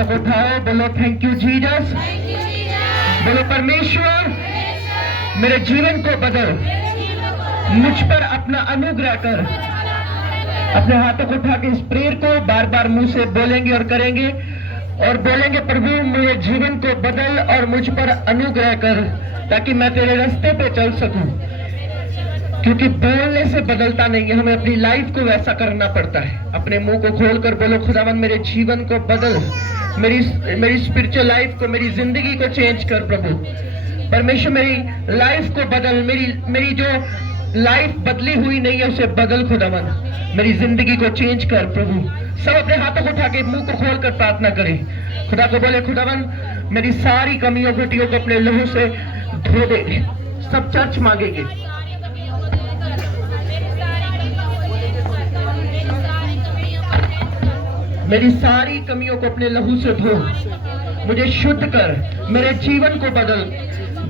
हाथों को उठाओ, बोलो थैंक यू जीसस। बोलो परमेश्वर मेरे जीवन को बदल, मुझ पर अपना अनुग्रह कर। अपने हाथों को उठा के इस प्रेयर को बार बार मुंह से बोलेंगे और करेंगे और बोलेंगे, प्रभु मेरे जीवन को बदल और मुझ पर अनुग्रह कर, ताकि मैं तेरे रास्ते पे चल सकूं। क्योंकि बोलने से बदलता नहीं है, हमें अपनी लाइफ को वैसा करना पड़ता है। अपने मुंह को खोलकर बोलो, खुदावन मेरे जीवन को बदल, मेरी स्पिरिचुअल लाइफ को, मेरी जिंदगी को चेंज कर प्रभु। परमेश्वर मेरी लाइफ को बदल, मेरी जो लाइफ बदली हुई नहीं है उसे बदल खुदावन, मेरी जिंदगी को चेंज कर प्रभु। सब अपने हाथों को उठा के मुंह को खोलकर प्रार्थना करें। खुदा को बोले, खुदावन मेरी सारी कमियों घटियों को अपने लहू से धो दे। सब चर्च मांगेंगे। मेरी सारी कमियों को अपने लहू से धो, मुझे शुद्ध कर, मेरे जीवन को बदल।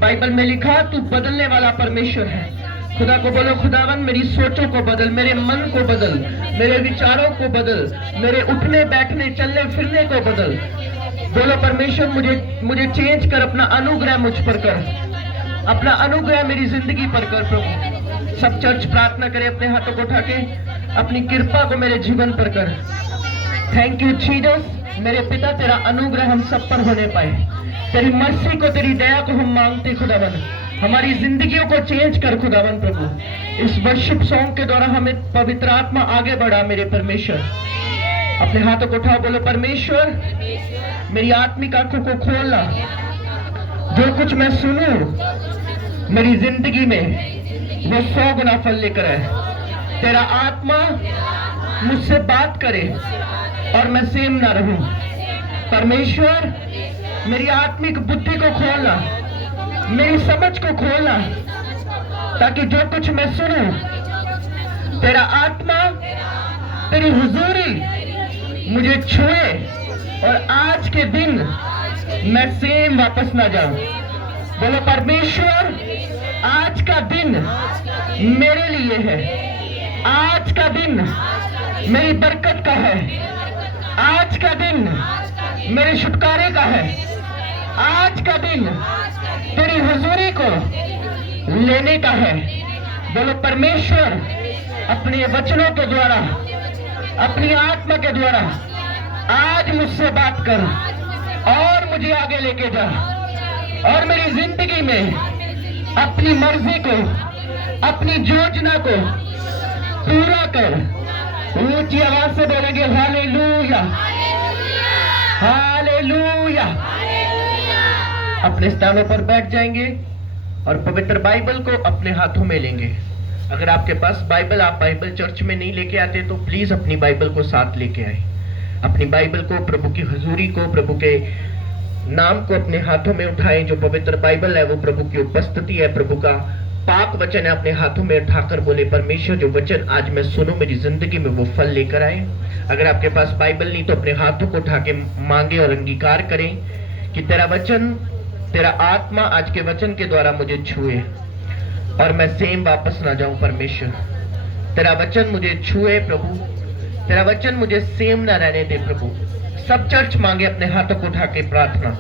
बाइबल में लिखा तू बदलने वाला परमेश्वर है। खुदा को बोलो, खुदावन मेरी सोचों को बदल, मेरे मन को बदल, मेरे विचारों को बदल, मेरे उठने बैठने चलने फिरने को बदल। बोलो परमेश्वर मुझे चेंज कर, अपना अनुग्रह मुझ पर कर, अपना अनुग्रह मेरी जिंदगी पर कर प्रभु। सब चर्च प्रार्थना करें, अपने हाथों को उठा के, अपनी कृपा को मेरे जीवन पर कर। Thank you Jesus. मेरे पिता तेरा अनुग्रह हम सब पर होने पाए, तेरी मर्सी को, तेरी दया को हम मांगते खुदावन। हमारी जिंदगियों को चेंज कर खुदावन प्रभु। इस वर्शिप सॉन्ग के द्वारा हमें पवित्र आत्मा आगे बढ़ा मेरे परमेश्वर। अपने हाथों को उठाओ, बोलो परमेश्वर मेरी आत्मिक आंखों को खोलना, जो कुछ मैं सुनूं मेरी जिंदगी में वो 100 गुना फल लेकर आए। तेरा आत्मा मुझसे बात करे और मैं सेम ना रहूं। परमेश्वर मेरी आत्मिक बुद्धि को खोलना, मेरी समझ को खोलना, ताकि जो कुछ मैं सुनूं तेरा आत्मा, तेरी हुजूरी मुझे छुए और आज के दिन मैं सेम वापस ना जाऊं। बोलो परमेश्वर आज का दिन मेरे लिए है, आज का दिन मेरी बरकत का है, आज का दिन मेरे छुटकारे का है, आज का दिन तेरी हुजूरी को लेने का है। बोलो परमेश्वर अपने वचनों के द्वारा, अपनी आत्मा के द्वारा आज मुझसे बात कर और मुझे आगे लेके जा, और मेरी जिंदगी में अपनी मर्जी को, अपनी योजना को पूरा कर। ऊंची आवाज से बोलेंगे हालेलुया, हालेलुया। अपने स्थानों पर बैठ जाएंगे और पवित्र बाइबल को अपने हाथों में लेंगे। अगर आपके पास बाइबल, आप बाइबल चर्च में नहीं लेके आते तो प्लीज अपनी बाइबल को साथ लेके आए। अपनी बाइबल को, प्रभु की हुजूरी को, प्रभु के नाम को अपने हाथों में उठाएं। जो पवित्र बाइबल है वो प्रभु की उपस्थिति है, प्रभु का पाक वचन है। अपने हाथों में उठाकर बोले, परमेश्वर जो वचन आज मैं सुनूं मेरी जिंदगी में वो फल लेकर आए। अगर आपके पास बाइबल नहीं तो अपने हाथों को उठा के मांगे और अंगीकार करें कि तेरा वचन, तेरा आत्मा आज के वचन के द्वारा मुझे छुए और मैं सेम वापस ना जाऊं। परमेश्वर तेरा वचन मुझे छुए प्रभु, तेरा वचन मुझे सेम ना रहने दे प्रभु। सब चर्च मांगे, अपने हाथों को उठा के प्रार्थना।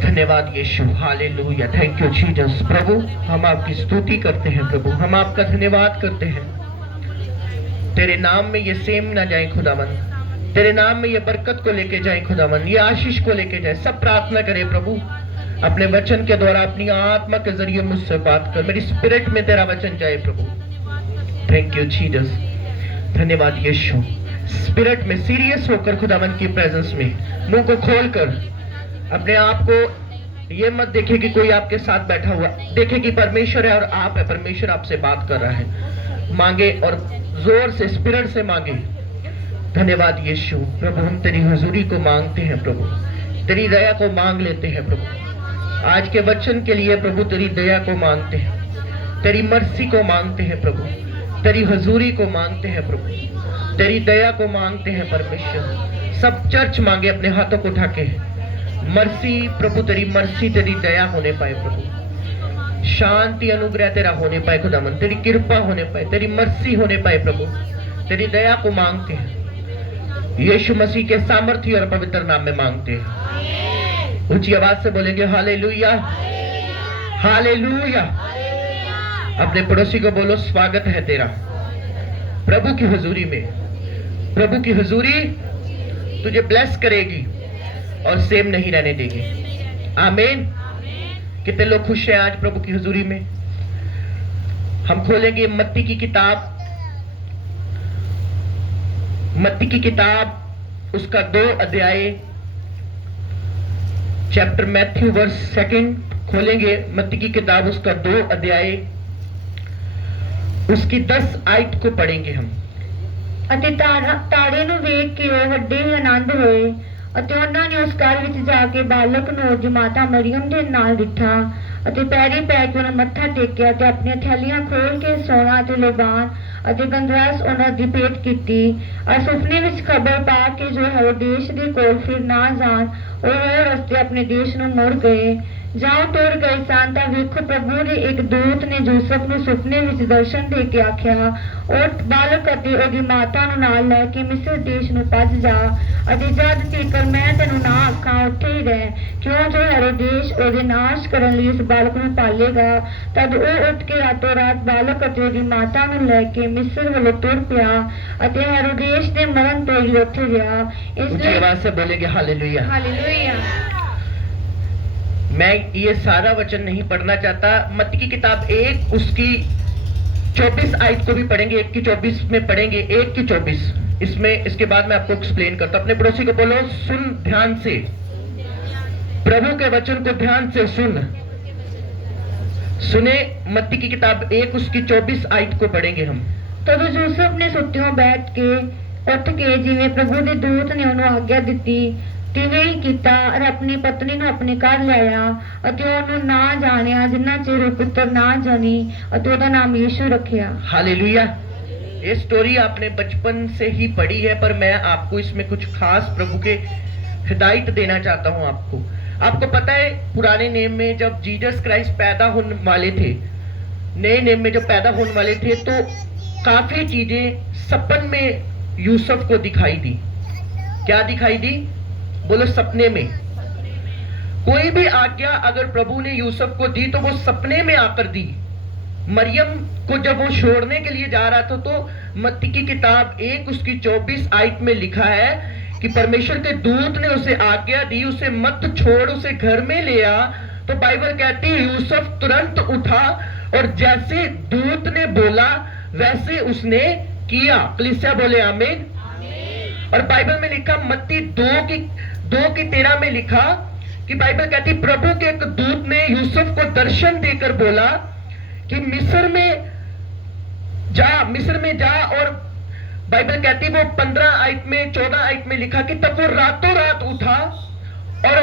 धन्यवाद यीशु, हालेलुया, थैंक यू जीसस। प्रभु हम आपकी स्तुति करते हैं प्रभु, हम आपका धन्यवाद करते हैं। तेरे नाम में ये सेम ना जाए खुदावन, तेरे नाम में ये बरकत को लेके जाए खुदावन, ये आशीष को लेके जाए। सब प्रार्थना करें प्रभु, अपने वचन के द्वारा अपनी आत्मा के जरिए मुझसे बात कर, मेरी स्पिरिट में तेरा वचन जाए प्रभु। थैंक यू जीसस, धन्यवाद यीशु। स्पिरिट में सीरियस होकर खुदावन की प्रेजेंस में मुंह को खोलकर अपने आप को ये मत देखे कि कोई आपके साथ बैठा हुआ, देखे कि परमेश्वर है और आप है, परमेश्वर आपसे बात कर रहा है। मांगे और जोर से स्पिरिट से मांगे। धन्यवाद यीशु। प्रभु हम तेरी हुजूरी को मांगते हैं प्रभु, तेरी दया को मांग लेते हैं प्रभु। आज के वचन के लिए प्रभु तेरी दया को मांगते हैं, तेरी मर्सी को मांगते हैं प्रभु, तेरी हुजूरी को मांगते हैं प्रभु, तेरी दया को मांगते हैं परमेश्वर। सब चर्च मांगे अपने हाथों को उठा के। मर्सी प्रभु, तेरी मर्सी, तेरी दया होने पाए प्रभु, शांति अनुग्रह तेरा होने पाए खुदावन, तेरी कृपा होने पाए, तेरी मर्सी होने पाए प्रभु, तेरी दया को मांगते हैं। यीशु मसीह के सामर्थ्य और पवित्र नाम में मांगते हैं। ऊंची आवाज से बोलेंगे हालेलुया, हालेलुया। अपने पड़ोसी को बोलो स्वागत है तेरा प्रभु की हुजूरी में। प्रभु की हुजूरी तुझे ब्लेस करेगी और सेम नहीं रहने देगी। आमीन। कितने लोग खुश हैं आज प्रभु की हुजूरी में? हम खोलेंगे मत्ती की किताब, मत्ती की किताब उसका 2 अध्याय, चैप्टर मैथ्यू वर्स 2 खोलेंगे। मत्ती की किताब उसका 2 अध्याय उसकी 10 आयत को पढ़ेंगे हम। ਅਤੇ ਤਾਰੇ ਨੂੰ ਵੇਖ ਕੇ ਉਹ ਵੱਡੇ ਹੀ ਆਨੰਦ ਹੋਏ ਅਤੇ ਉਹਨਾਂ ਨੇ ਉਸ ਘਰ ਵਿੱਚ ਜਾ ਕੇ ਬਾਲਕ ਨੂੰ ਉਹਦੀ ਮਾਤਾ ਮਰੀਅਮ ਦੇ ਨਾਲ ਦਿੱਤਾ ਅਤੇ ਪੈਰੀ ਪੈ ਕੇ ਉਹਨਾਂ ਮੱਥਾ ਟੇਕਿਆ ਤੇ ਆਪਣੀਆਂ ਥੈਲੀਆਂ ਖੋਲ ਕੇ ਸੋਨਾ ਅਤੇ ਲੋਬਾਨ ਅਤੇ ਗੰਧਰਸ ਉਹਨਾਂ ਦੀ ਭੇਟ ਕੀਤੀ। ਔਰ ਸੁਪਨੇ ਵਿੱਚ ਖਬਰ ਪਾ ਕੇ ਜੋ ਹੈਰੋਦੇਸ ਦੇ ਕੋਲ ਫਿਰ ਨਾ ਜਾਣ, ਉਹ ਹੋਰ ਰਸਤੇ ਆਪਣੇ ਦੇਸ਼ ਨੂੰ ਮੁੜ ਗਏ। ਜਾਓ ਤੁਰ ਗਏ ਸਨ ਤਾਂ ਵੇਖੋ ਪ੍ਰਭੂ ਦੇ ਇੱਕ ਦੂਤ ਨੇ ਯੂਸਫ ਨੂੰ ਸੁਪਨੇ ਵਿੱਚ ਦਰਸ਼ਨ ਦੇ ਕੇ ਆਖਿਆ, ਉਹ ਬਾਲਕ ਅਤੇ ਉਹਦੀ ਮਾਤਾ ਨੂੰ ਨਾਲ ਲੈ ਕੇ ਮਿਸਰ ਦੇਸ਼ ਨੂੰ ਭੱਜ ਜਾ ਅਤੇ ਜਦ ਤੀਕਰ ਮੈਂ ਤੈਨੂੰ ਨਾ ਆਖਾਂ ਉੱਥੇ ਹੀ ਰਹਿ, ਕਿਉਂ ਜੋ ਹੈਰੋਦੇਸ ਉਹਦੇ ਨਾਸ਼ ਕਰਨ ਲਈ ਇਸ ਬਾਲਕ ਨੂੰ ਪਾਲੇਗਾ। ਤਦ ਉਹ ਉੱਠ ਕੇ ਰਾਤੋਂ ਰਾਤ ਬਾਲਕ ਅਤੇ ਉਹਦੀ ਮਾਤਾ ਨੂੰ ਲੈ ਕੇ ਮਿਸਰ ਵੱਲੋਂ ਤੁਰ ਪਿਆ ਅਤੇ ਹੈਰੋਦੇਸ ਦੇ ਮਰਨ ਤੋਂ ਹੀ ਉੱਥੇ ਰਿਹਾ। ਇਸ ऊंची आवाज से बोलेंगे हालेलुया। हालेलुया। मैं ये सारा वचन नहीं पढ़ना चाहता। मत्ती की किताब 1 उसकी 24 आयत को भी पढ़ेंगे, 1 की 24 में पढ़ेंगे, 1 की 24 इसमें। इसके बाद मैं आपको एक्सप्लेन करता हूं। अपने पड़ोसी को बोलो सुन ध्यान से, प्रभु के वचन को ध्यान से सुने। मत्ती की किताब 1 उसकी 24 आयत को पढ़ेंगे हम। तदों यूसुफ ने सुत्तियों बैठ के ਉੱਠ ਕੇ ਜਿਵੇਂ ਪ੍ਰਭੂ ਦੇ ਦੂਤ ਨੇ ਉਹਨੂੰ ਆਗਿਆ ਦਿੱਤੀ ਤਿਵੇਂ ਹੀ ਕੀਤਾ ਔਰ ਆਪਣੀ ਪਤਨੀ ਨੂੰ ਆਪਣੇ ਘਰ ਲਿਆਇਆ ਅਤੇ ਉਹਨੂੰ ਨਾ ਜਾਣਿਆ ਜਿੰਨਾ ਚਿਰ ਉਹ ਪੁੱਤਰ ਨਾ ਜਨੀ ਅਤੇ ਉਹਦਾ ਨਾਮ यीशु रखिया। हालेलुया। ये स्टोरी आपने बचपन से ही पढ़ी है, पर मैं आपको इसमें कुछ खास प्रभु के हिदायत देना चाहता हूं। आपको पता है पुराने नेम में जब जीसस क्राइस्ट पैदा होने वाले थे, नए नेम में जब पैदा होने वाले थे, तो काफी चीजें सपन में यूसुफ को दिखाई दी। क्या दिखाई दी? बोलो सपने में। कोई भी आज्ञा अगर प्रभु ने यूसुफ को दी तो वो सपने में आकर दी। मरियम को जब वो छोड़ने के लिए जा रहा था तो मत्ती की किताब 1 उसकी 24 आयत में लिखा है कि परमेश्वर के दूत ने उसे आज्ञा दी, उसे मत छोड़, उसे घर में ले आ। तो बाइबल कहती है यूसुफ तुरंत उठा और जैसे दूत ने बोला वैसे उसने किया। कलीसिया बोले आमीन। और बाइबल में लिखा मत्ती 2 की 13 में लिखा कि बाइबल कहती प्रभु के एक दूत ने यूसुफ को दर्शन देकर बोला कि मिस्र में जा। और बाइबल कहती वो 15 आयत में 14 आयत में लिखा कि तब वो रातों रात उठा और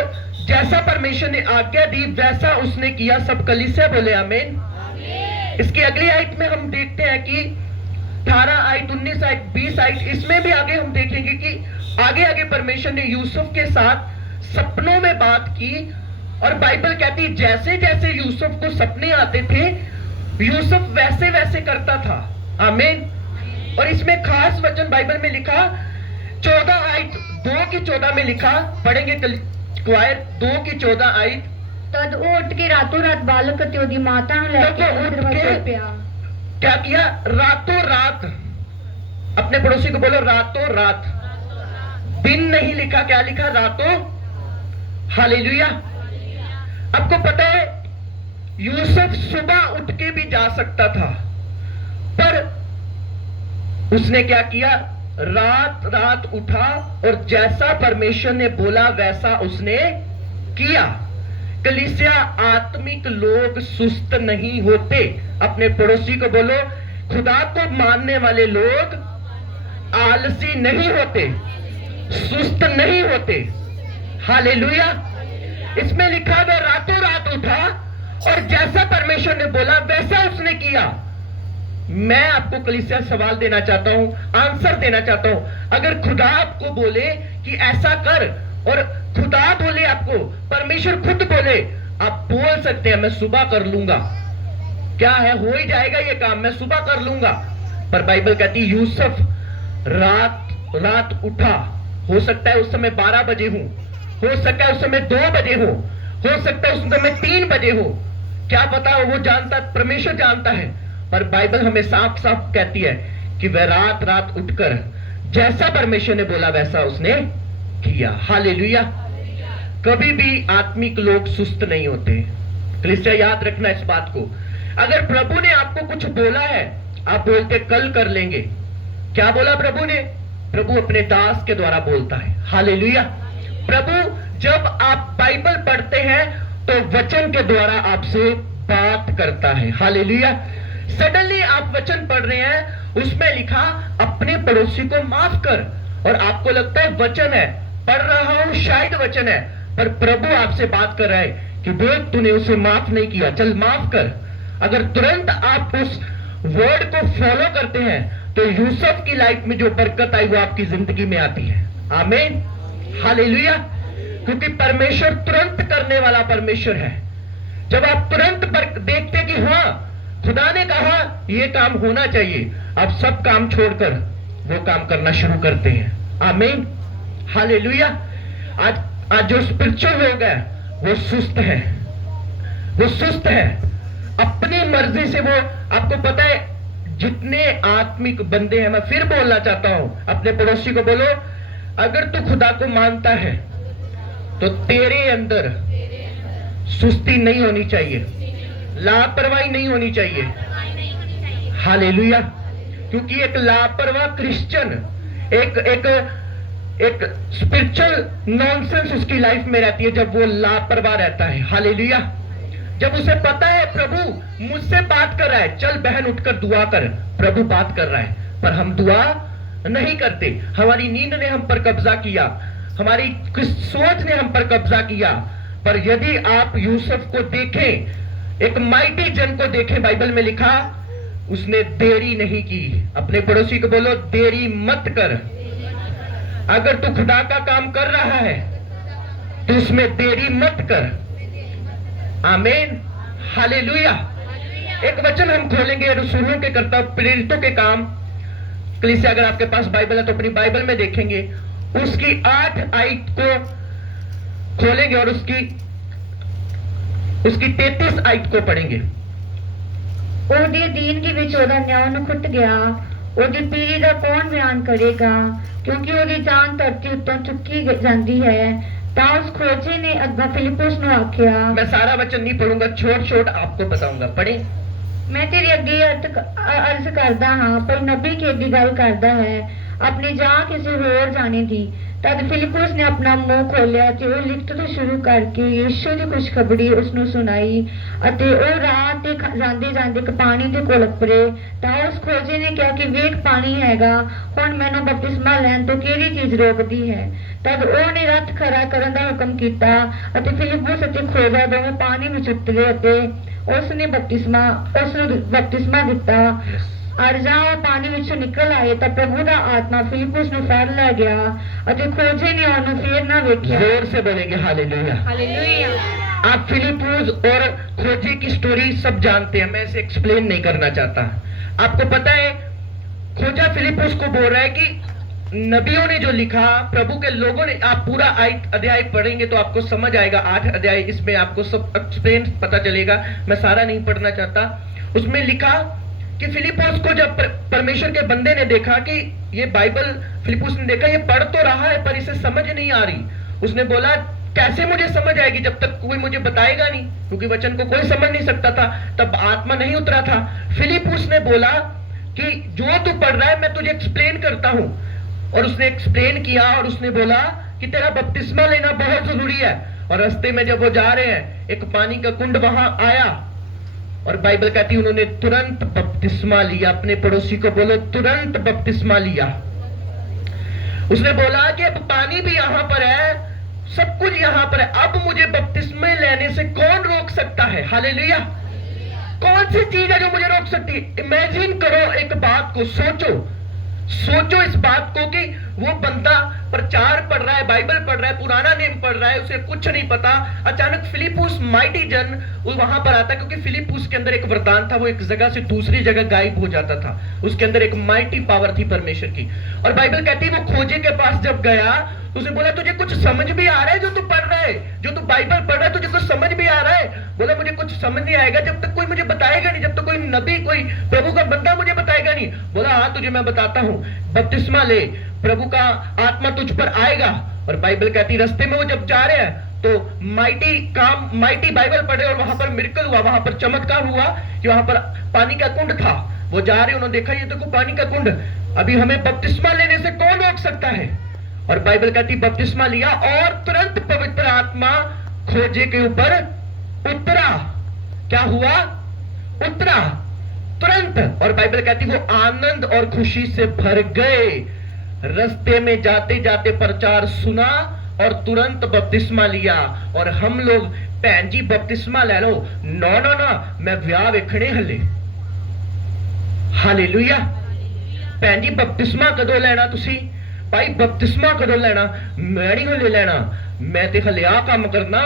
जैसा परमेश्वर ने आज्ञा दी वैसा उसने किया। सब कलीसिया बोले आमीन। इसकी अगली आयत में हम देखते हैं कि 18 आयत 19 आयत 20 आयत इसमें भी आगे हम देखेंगे कि आगे परमेश्वर ने यूसुफ के साथ सपनों में बात की। और बाइबल कहती जैसे जैसे यूसुफ को सपने आते थे यूसुफ वैसे वैसे करता था। आमीन। और इसमें खास वचन बाइबल में लिखा 14 आयत 2 की 14 में लिखा, पढ़ेंगे क्वायर 2 की 14 आयत। तद ਉਹ ਉੱਠ ਕੇ ਰਾਤੋਂ ਰਾਤ ਬਾਲਕ ਅਤੇ ਉਹਦੀ ਮਾਤਾ ਨੂੰ ਲੈ ਕੇ ਦਰਵਾਜ਼ੇ ਪਿਆ। क्या किया? रातों रात। अपने पड़ोसी को बोलो रातों रात। दिन नहीं लिखा, क्या लिखा? रातों। हालेलुया। आपको पता है यूसुफ सुबह उठ के भी जा सकता था, पर उसने क्या किया? रात रात उठा और जैसा परमेश्वर ने बोला वैसा उसने किया। कलीसिया आत्मिक लोग सुस्त नहीं होते। अपने पड़ोसी को बोलो खुदा को मानने वाले लोग आलसी नहीं होते, सुस्त नहीं होते। हालेलुया। इसमें लिखा वो रातों रात उठा और जैसा परमेश्वर ने बोला वैसा उसने किया। मैं आपको कलीसिया सवाल देना चाहता हूं, आंसर देना चाहता हूं। अगर खुदा आपको बोले कि ऐसा कर और खुदा बोले आपको, परमेश्वर खुद बोले, आप बोल सकते हैं मैं सुबह कर लूंगा, क्या है हो ही जाएगा ये काम, मैं सुबह कर लूंगा। पर बाइबल कहती यूसुफ रात रात उठा हो सकता है उस समय 12 बजे हो सकता है उस समय 2 बजे हो सकता है उस समय 3 बजे हो, क्या पता वो जानता, परमेश्वर जानता है। पर बाइबल हमें साफ साफ कहती है कि वह रात रात उठकर जैसा परमेश्वर ने बोला वैसा उसने किया। हालेलुया। कभी भी आत्मिक लोग सुस्त नहीं होते। कलीसिया याद रखना इस बात को। अगर प्रभु ने आपको कुछ बोला है, आप बोलते कल कर लेंगे। क्या बोला प्रभु ने? प्रभु अपने दास के द्वारा बोलता है। हालेलुया। प्रभु जब आप बाइबल पढ़ते हैं तो वचन के द्वारा आपसे बात करता है। हालेलुया। सडनली आप वचन पढ़ रहे हैं, उसमें लिखा अपने पड़ोसी को माफ कर, और आपको लगता है वचन है, पढ़ रहा हूं शायद वचन है, पर प्रभु आपसे बात कर रहा है कि देख तूने उसे माफ नहीं किया, चल माफ कर। अगर तुरंत आप उस वर्ड को फॉलो करते हैं तो यूसुफ की लाइफ में जो बरकत आई वो आपकी जिंदगी में आती है। आमीन। हालेलुया। क्योंकि परमेश्वर तुरंत करने वाला परमेश्वर है। जब आप तुरंत देखते कि हाँ खुदा ने कहा यह काम होना चाहिए, आप सब काम छोड़कर वो काम करना शुरू करते हैं। आमीन। हालेलुया। आज जो स्पिरिचुअल लोग हैं वो सुस्त है अपनी मर्जी से। वो आपको पता है जितने आत्मिक बंदे हैं, मैं फिर बोलना चाहता हूं, अपने पड़ोसी को बोलो अगर तू खुदा को मानता है तो तेरे अंदर सुस्ती नहीं होनी चाहिए, लापरवाही नहीं होनी चाहिए। हालेलुया। क्योंकि एक लापरवाह क्रिश्चियन एक स्पिरिचुअल नॉनसेंस उसकी लाइफ में रहती है जब वो लापरवाह रहता है। हालेलुया। जब उसे पता है प्रभु मुझसे बात कर रहा है, चल बहन उठकर दुआ कर, प्रभु बात कर रहा है, पर हम दुआ नहीं करते। हमारी नींद ने हम पर कब्जा किया, हमारी सोच ने हम पर कब्जा किया। पर यदि आप यूसुफ को देखें, एक माइटी जन को देखें, बाइबल में लिखा उसने देरी नहीं की। अपने पड़ोसी को बोलो देरी मत कर। अगर तू खुदा का काम कर रहा है तो उसमें देरी मत कर। आमीन। हालेलुया। एक वचन हम खोलेंगे रसूलों के कर्तव्य प्रेरितों के काम। कलीसिया अगर आपके पास बाइबल है तो अपनी बाइबल में देखेंगे, उसकी 8 आयत को खोलेंगे और उसकी 33 आयत को पढ़ेंगे। ਉਹਦੀ ਦੀਨਗੀ ਵਿੱਚ ਉਹਦਾ ਨਿਆਂ ਨੂੰ ਖੁੱਟ ਗਿਆ, ਉਹਦੀ ਪੀੜੀ ਦਾ ਕੌਣ ਬਿਆਨ ਕਰੇਗਾ, ਕਿਉਂਕਿ ਉਹਦੀ ਜਾਨ ਧਰਤੀ ਉੱਤੋਂ ਚੁੱਕੀ ਜਾਂਦੀ ਹੈ। ਤਾਂ ਉਸ ਖੋਜੀ ਨੇ ਅੱਗਾ ਫਿਲਿਪਸ ਨੂੰ ਆਖਿਆ, मैं सारा वचन नहीं पढ़ूंगा, छोट आपको बताऊंगा, पढ़े। मैं तेरे अगे अर्ज करदा हाँ, पर नबी की गल करदा है, अपनी जान किसी होर जाने दी। तद फिलिपुस ने अपना मुंह खोलिया ते ਉਹ ਲਿਖਤ ਤੋਂ ਸ਼ੁਰੂ ਕਰਕੇ ਯीशु ਦੀ ਖੁਸ਼ਖਬਰੀ ਉਸ ਨੂੰ ਸੁਣਾਈ। ਅਤੇ ਉਹ ਰਾਹ ਤੇ ਜਾਂਦੇ ਜਾਂਦੇ ਇੱਕ ਪਾਣੀ ਦੇ ਕੋਲ ਉਪਰੇ। ਤਾਂ ਉਸ ਖੋਜੀ ਨੇ ਕਿਹਾ ਕਿ ਵੇਖ ਪਾਣੀ ਹੈਗਾ, ਹੁਣ ਮੈਨੂੰ ਬਪਤਿਸਮਾ ਲੈਣ ਤੋਂ ਕਿਹੜੀ ਚੀਜ਼ ਰੋਕਦੀ ਹੈ। ਤਦ ਉਹਨੇ ਰੱਥ ਖੜਾ ਕਰਨ ਦਾ ਹੁਕਮ ਕੀਤਾ ਅਤੇ ਫਿਲਿਪੁਸ ਅਤੇ ਖੋਜਾ ਦੋਵੇਂ ਪਾਣੀ ਵਿੱਚ ਉਤਰੇ ਅਤੇ ਉਸ ਨੂੰ ਬਪਤਿਸਮਾ ਦਿੱਤਾ। और जहाँ वो पानी विचों निकल आए तो प्रभु का आत्मा फिलिपुस ਨੂੰ ਫੜ ਲੈ ਗਿਆ ਅਤੇ ਖੋਜੇ ਨੇ ਉਹਨੂੰ ਫੇਰ ਨਾ ਵੇਖਿਆ। जोर से बोलेंगे हालेलुया। हालेलुया। आप फिलिपुस और खोजे की स्टोरी सब जानते हैं, मैं इसे एक्सप्लेन नहीं करना चाहता। आपको पता है खोजा फिलिपुस को बोल रहा है कि नबियों ने जो लिखा, प्रभु के लोगों ने, आप पूरा अध्याय पढ़ेंगे तो आपको समझ आएगा। 8 अध्याय, इसमें आपको सब एक्सप्लेन पता चलेगा, मैं सारा नहीं पढ़ना चाहता। उसमें लिखा कि फिलिपुस को जब परमेश्वर के बंदे ने देखा कि ये बाइबल, फिलिपुस ने देखा ये पढ़ तो रहा है पर इसे समझ नहीं आ रही, उसने बोला कैसे मुझे समझ आएगी जब तक कोई मुझे बताएगा नहीं, क्योंकि वचन को कोई समझ नहीं सकता था, तब आत्मा नहीं उतरा था। फिलिपुस ने बोला कि जो तू पढ़ रहा है मैं तुझे एक्सप्लेन करता हूं, और उसने एक्सप्लेन किया और उसने बोला कि तेरा बपतिस्मा लेना बहुत जरूरी है। और रास्ते में जब वो जा रहे हैं एक पानी का कुंड वहां आया और बाइबल कहती है उन्होंने तुरंत बपतिस्मा लिया। अपने पड़ोसी को बोलो तुरंत बपतिस्मा लिया। उसने बोला कि अब पानी भी यहां पर है, सब कुछ यहां पर है, अब मुझे बपतिस्मा लेने से कौन रोक सकता है। हालेलुया। कौन सी चीज है जो मुझे रोक सकती है? इमेजिन करो एक बात को, सोचो इस बात को कि वो बंदा प्रचार पढ़ रहा है, बाइबल पढ़ रहा है, पुराना नेम पढ़ रहा है, उसे कुछ नहीं पता। अचानक फिलिपुस माइटी जन वहां पर आता है, क्योंकि फिलिपुस के अंदर एक वरदान था, वो एक जगह से दूसरी जगह गायब हो जाता था। उसके अंदर एक माइटी पावर थी परमेश्वर की। और बाइबल कहती है वो खोजे के पास जब गया, उसने बोला तुझे कुछ समझ भी आ रहा है जो तू पढ़ रहा है, जो तू बाइबल पढ़ रहा है, तुझे कुछ समझ भी आ रहा है? बोला मुझे कुछ समझ नहीं आएगा जब तक कोई मुझे बताएगा नहीं, जब तक कोई नबी, कोई प्रभु का बंदा मुझे बताएगा नहीं। बोला हाँ तुझे मैं बताता हूँ, बपतिस्मा ले, प्रभु का आत्मा तुझ पर आएगा। और बाइबल कहती रास्ते में वो जब जा रहे हैं तो माइटी बाइबल पढ़े और वहां पर मिरेकल हुआ, वहां पर चमत्कार हुआ कि वहां पर पानी का कुंड था। वो जा रहे, उन्होंने देखा ये देखो पानी का कुंड, अभी हमें बपतिस्मा लेने से कौन रोक सकता है? और बाइबल कहती बपतिस्मा लिया और तुरंत पवित्र आत्मा खोजे के ऊपर उतरा। क्या हुआ? उतरा तुरंत। और बाइबल कहती वो आनंद और खुशी से भर गए। रास्ते में जाते जाते प्रचार सुना और तुरंत बपतिस्मा लिया। और हम लोग भैन जी बपतिस्मा ले लो, ना ना ना मैं ब्याह वेखने हले। हालेलुया। भैन जी बपतिस्मा कदों लेना तुसी? भाई बपतिस्मा कदों लेना? मैं नहीं हले लेना, मैं ते हले आ काम करना।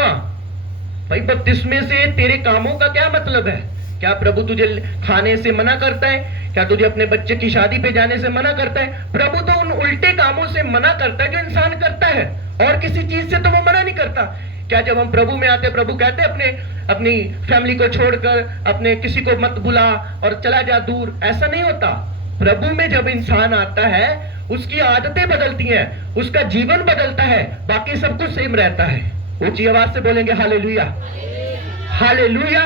भाई बपतिस्मे से तेरे कामों का क्या मतलब है? क्या प्रभु तुझे खाने से मना करता है? क्या तुझे अपने बच्चे की शादी पे जाने से मना करता है? प्रभु तो उन उल्टे कामों से मना करता है जो इंसान करता है, और किसी चीज से तो वो मना नहीं करता। क्या जब हम प्रभु में आते, प्रभु कहते अपनी फैमिली को छोड़कर अपने किसी को मत बुला और चला जा दूर? ऐसा नहीं होता। प्रभु में जब इंसान आता है उसकी आदतें बदलती हैं, उसका जीवन बदलता है, बाकी सब कुछ सेम रहता है। ऊंची आवाज से बोलेंगे हालेलुया, हालेलुया।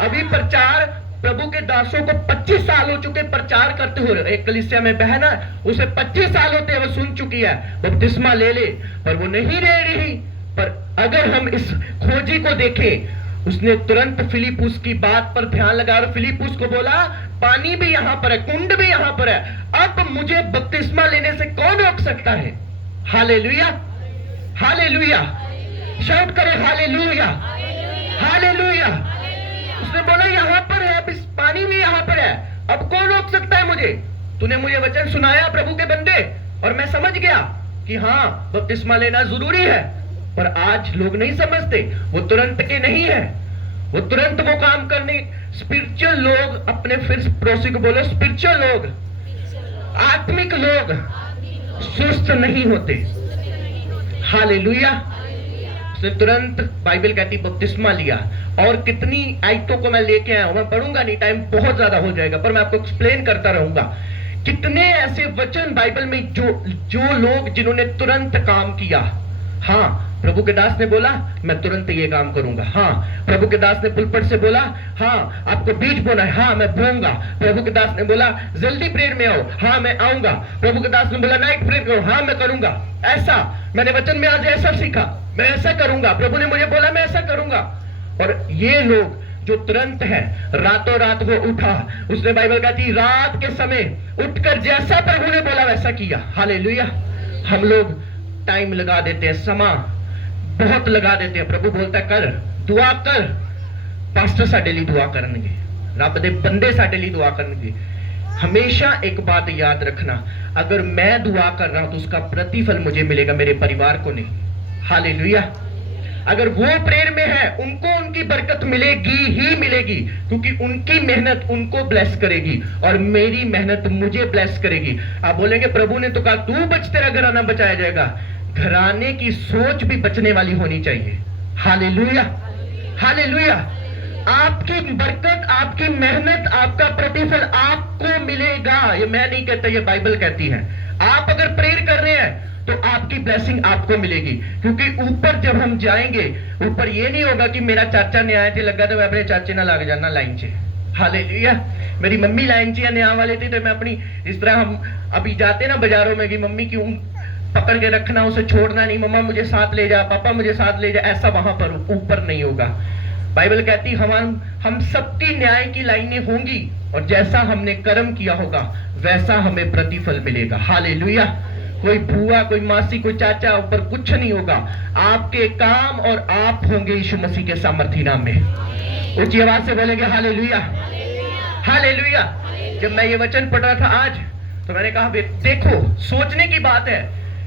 अभी प्रचार, प्रभु के दासों को 25 साल हो चुके प्रचार करते हुए। एक कलीसिया में बहन है, उसे 25 साल होते हैं, वो सुन चुकी है बपतिस्मा ले ले, पर वो नहीं ले रही। पर अगर हम इस खोजी को देखें, उसने तुरंत फिलिपुस की बात पर ध्यान लगा और फिलिपुस को बोला पानी भी यहां पर है, कुंड भी यहां पर है, अब मुझे बपतिस्मा लेने से कौन रोक सकता है? Hallelujah, hallelujah. शाउट करें हालेलुया, हालेलुया। उसने बोला यहां पर है, पानी भी यहां पर है, अब कौन रोक सकता है मुझे? तूने मुझे वचन सुनाया प्रभु के बंदे, और मैं समझ गया कि हाँ बपतिस्मा लेना जरूरी है। पर आज लोग नहीं समझते, वो तुरंत के नहीं है, वो तुरंत वो काम करने। स्पिरिचुअल लोग अपने, फिर पड़ोसी को बोलो स्पिरिचुअल लोग, आत्मिक लोग सुस्त नहीं होते। हालेलुया। उसने तुरंत, बाइबल कहती बपतिस्मा लिया। और कितनी आयतों को मैं लेके आया हूं, मैं पढ़ूंगा नहीं, टाइम बहुत ज्यादा हो जाएगा, पर मैं आपको एक्सप्लेन करता रहूंगा। कितने ऐसे वचन बाइबल में जो लोग जिन्होंने तुरंत काम किया। हाँ, प्रभु के दास ने बोला मैं तुरंत ये काम करूंगा। हाँ, प्रभु के दास ने पुलपट से बोला हाँ आपको बीज बोना है, हाँ मैं बोऊंगा। प्रभु के दास ने बोला जल्दी प्रेयर में आओ, हाँ मैं आऊंगा। प्रभु के दास ने बोला नाइट प्रेयर करो, हाँ मैं करूंगा। ऐसा मैंने वचन में आज ऐसा सीखा, मैं ऐसा करूंगा। प्रभु ने मुझे बोला मैं ऐसा करूंगा। और ये लोग जो तुरंत है, रातों रात वो उठा। उसने, बाइबल कहती रात के समय उठकर जैसा प्रभु ने बोला वैसा किया। हालेलुया। हम लोग टाइम लगा देते हैं, समा बहुत लगा देते हैं। प्रभु बोलता है कर, दुआ कर। पास्टर साडे लिए दुआ करनगे, रब दे बंदे साडे लिए दुआ करनगे। हमेशा एक बात याद रखना, अगर मैं दुआ कर रहा हूं तो उसका प्रतिफल मुझे मिलेगा, मेरे परिवार को नहीं। हालेलुया। अगर वो प्रेयर में है, उनको उनकी बरकत मिलेगी ही मिलेगी, क्योंकि उनकी मेहनत उनको ब्लेस करेगी और मेरी मेहनत मुझे ब्लेस करेगी। आप बोलेंगे प्रभु ने तो कहा तू बच, तेरा घराना बचाया जाएगा। घराने की सोच भी बचने वाली होनी चाहिए। Hallelujah, hallelujah. आपकी बरकत, आपकी मेहनत, आपका प्रतिफल आपको मिलेगा। ये मैं नहीं कहता, ये बाइबल कहती है। आप अगर प्रेयर कर रहे हैं तो आपकी ब्लेसिंग आपको मिलेगी, क्योंकि ऊपर जब हम जाएंगे, ऊपर ये नहीं होगा कि मेरा चाचा न्याय थे लगा तो मैं अपने चाचे ना लग जाना लाइन से। हालेलुया। मेरी मम्मी लाइन से न्याय वाले थे तो मैं अपनी, इस तरह हम अभी जाते ना बाजारों में कि मम्मी क्यों पकड़ के रखना, उसे छोड़ना नहीं, मम्मा मुझे साथ ले जा, पापा मुझे साथ ले जा, ऐसा वहां पर ऊपर नहीं होगा। बाइबल कहती हम सबकी न्याय की लाइनें होंगी और जैसा हमने कर्म किया होगा वैसा हमें प्रतिफल मिलेगा। हालेलुया। कोई बुआ, कोई मासी, कोई चाचा ऊपर कुछ नहीं होगा। आपके काम और आप होंगे यीशु मसीह के सामर्थी नाम में। ऊंची आवाज से बोलेंगे हालेलुया, हालेलुया। जब मैं ये वचन पढ़ रहा था आज, तो मैंने कहा देखो, सोचने की बात है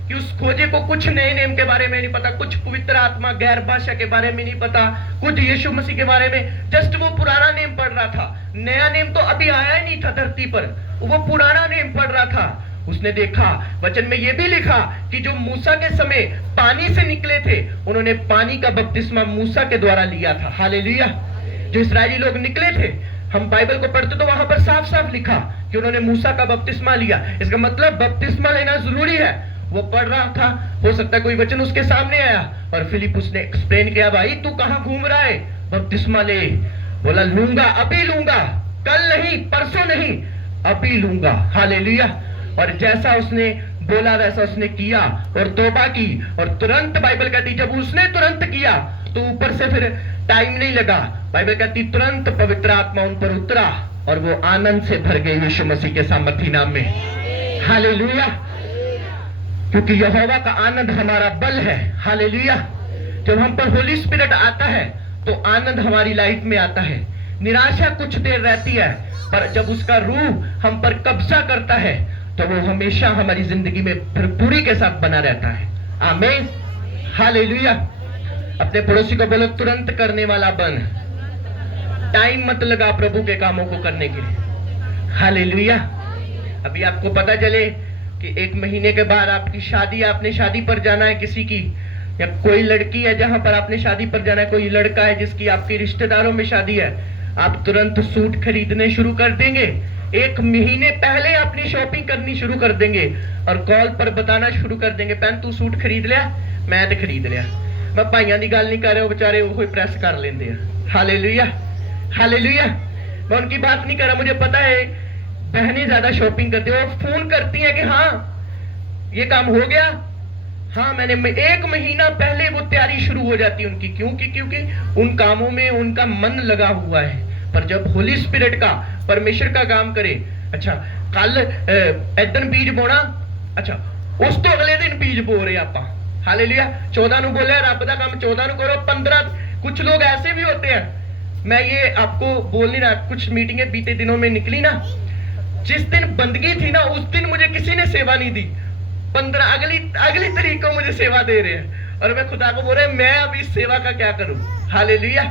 कि उस खोजे को कुछ नए नेम के बारे में नहीं पता, कुछ पवित्र आत्मा गैर भाषा के बारे में नहीं पता, कुछ यीशु मसीह के बारे में, जस्ट वो पुराना नेम पढ़ रहा था। नया नेम तो अभी आया ही नहीं था धरती पर, वो पुराना नेम पढ़ रहा था। उसने देखा वचन में ये भी लिखा कि जो मूसा के समय पानी से निकले थे, उन्होंने पानी का बपतिस्मा मूसा के द्वारा लिया था। हालेलुया। जो इस्राएली लोग निकले थे, हम बाइबल को पढ़ते तो वहां पर साफ साफ लिखा कि उन्होंने मूसा का बपतिस्मा लिया। इसका मतलब बपतिस्मा लेना जरूरी है। वो पढ़ रहा था, हो सकता है कोई वचन उसके सामने आया और फिलिपुस ने एक्सप्लेन किया, भाई तू कहां घूम रहा है, बपतिस्मा ले। बोला लूंगा, अभी लूंगा, कल नहीं, परसों नहीं, अभी लूंगा। हालेलुया। और जैसा उसने बोला वैसा उसने किया और तौबा की, और तुरंत बाइबल कहती जब उसने तुरंत किया तो ऊपर से फिर टाइम नहीं लगा। बाइबल कहती तुरंत पवित्र आत्मा उन पर उतरा और वो आनंद से भर गए यीशु मसीह के सामर्थी नाम में। हालेलुया। क्योंकि यहोवा का आनंद हमारा बल है। हालेलुया। जब हम पर होली स्पिरिट आता है तो आनंद हमारी लाइफ में आता है। निराशा कुछ देर रहती है, पर जब उसका रूह हम पर कब्जा करता है तो वो हमेशा हमारी जिंदगी में भरपूरी के साथ बना रहता है। आमीन। हालेलुया। अपने पड़ोसी को बोलो तुरंत करने वाला बन। टाइम मत लगा प्रभु के कामों को करने के लिए। हालेलुया। अभी आपको पता चले कि 1 महीने के बाद आपकी शादी, आपने शादी पर जाना है किसी की, या कोई लड़की है जहां पर आपने शादी पर जाना है, कोई लड़का है जिसकी आपकी रिश्तेदारों में शादी है, आप तुरंत सूट खरीदने शुरू कर देंगे। 1 महीने पहले अपनी शॉपिंग करनी शुरू कर देंगे और कॉल पर बताना शुरू कर देंगे, पैन तू सूट खरीद लिया, मैं तो खरीद लिया। मैं भाइयों की गल नहीं कर रहा, बेचारे वो प्रेस कर लेंगे। हालेलुया। हालेलुया। मैं उनकी बात नहीं कर रहा, मुझे पता है बहनें ज्यादा शॉपिंग करती है, वो फोन करती हैं कि हाँ ये काम हो गया, हाँ मैंने 1 महीना पहले वो तैयारी शुरू हो जाती है उनकी। क्योंकि उन कामों में उनका मन लगा हुआ है। पर जब होली स्पिरिट का, परमेश्वर का काम करे, अच्छा कल इदन बीज बोना, अच्छा उस तो अगले दिन बीज बो रहे आप। हालेलुया। 14 ਨੂੰ बोलिया रब का काम 14 ਨੂੰ करो, 15। कुछ लोग ऐसे भी होते हैं, मैं ये आपको बोल नहीं रहा, कुछ मीटिंगें बीते दिनों में निकली ना, जिस दिन बंदगी थी ना उस दिन मुझे किसी ने सेवा नहीं दी, 15 अगली तारीख को मुझे सेवा दे रहे हैं और मैं खुदा को बोल रहा मैं अब इस सेवा का क्या करूं। हालेलुया।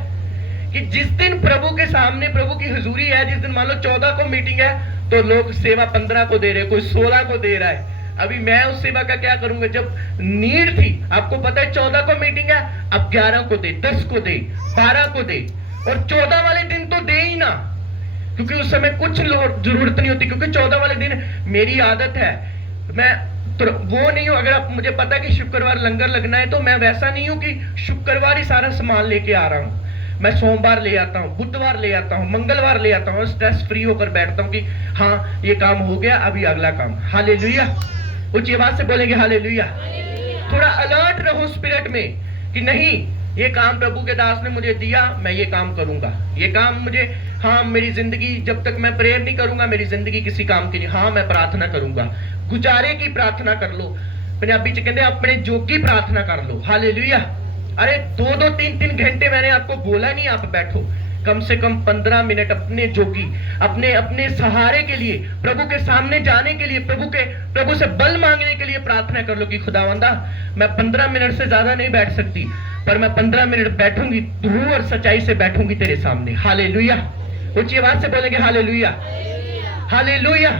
कि जिस दिन प्रभु के सामने प्रभु की हुजूरी है, जिस दिन मान लो 14 को मीटिंग है तो लोग सेवा 15 को दे रहे, कोई 16 को दे रहा है। अभी मैं उस सेवा का क्या करूंगा जब नीड थी। आपको पता है 14 को मीटिंग है, अब 11 को दे, 10 को दे, 12 को दे, और 14 वाले दिन तो दे ही ना, क्योंकि उस समय कुछ जरूरत नहीं होती। क्योंकि 14 वाले दिन मेरी आदत है, मैं तो वो नहीं हूं। अगर आप मुझे पता कि शुक्रवार लंगर लगना है तो मैं वैसा नहीं हूं कि शुक्रवार ही सारा सामान लेके आ रहा हूं। मैं सोमवार ले आता हूं, बुधवार ले आता हूं, मंगलवार ले आता हूं, स्ट्रेस फ्री होकर बैठता हूं कि हाँ ये काम हो गया, अभी अगला काम। हालेलुया। ऊंची आवाज से बोलेंगे हालेलुया। थोड़ा अलर्ट रहो स्पिरिट में कि नहीं ये काम प्रभु के दास ने मुझे दिया, मैं ये काम करूंगा। ये काम मुझे, हाँ मेरी जिंदगी जब तक मैं प्रेयर नहीं करूंगा मेरी जिंदगी किसी काम की नहीं। हाँ मैं प्रार्थना करूंगा, गुजारे की प्रार्थना कर लो। पंजाबी च कहते अपने जोगी प्रार्थना कर लो। हालेलुया। अरे 2-2 3-3 घंटे मैंने आपको बोला नहीं आप बैठो, कम से कम 15 मिनट अपने जोगी, अपने सहारे के लिए, प्रभु के सामने जाने के लिए, प्रभु से बल मांगने के लिए प्रार्थना कर लो कि खुदावंदा मैं 15 मिनट से ज्यादा नहीं बैठ सकती, पर मैं 15 मिनट बैठूंगी, तू और सच्चाई से बैठूंगी तेरे सामने। हालेलुया। ऊंची आवाज से बोलेंगे हालेलुया। हालेलुया।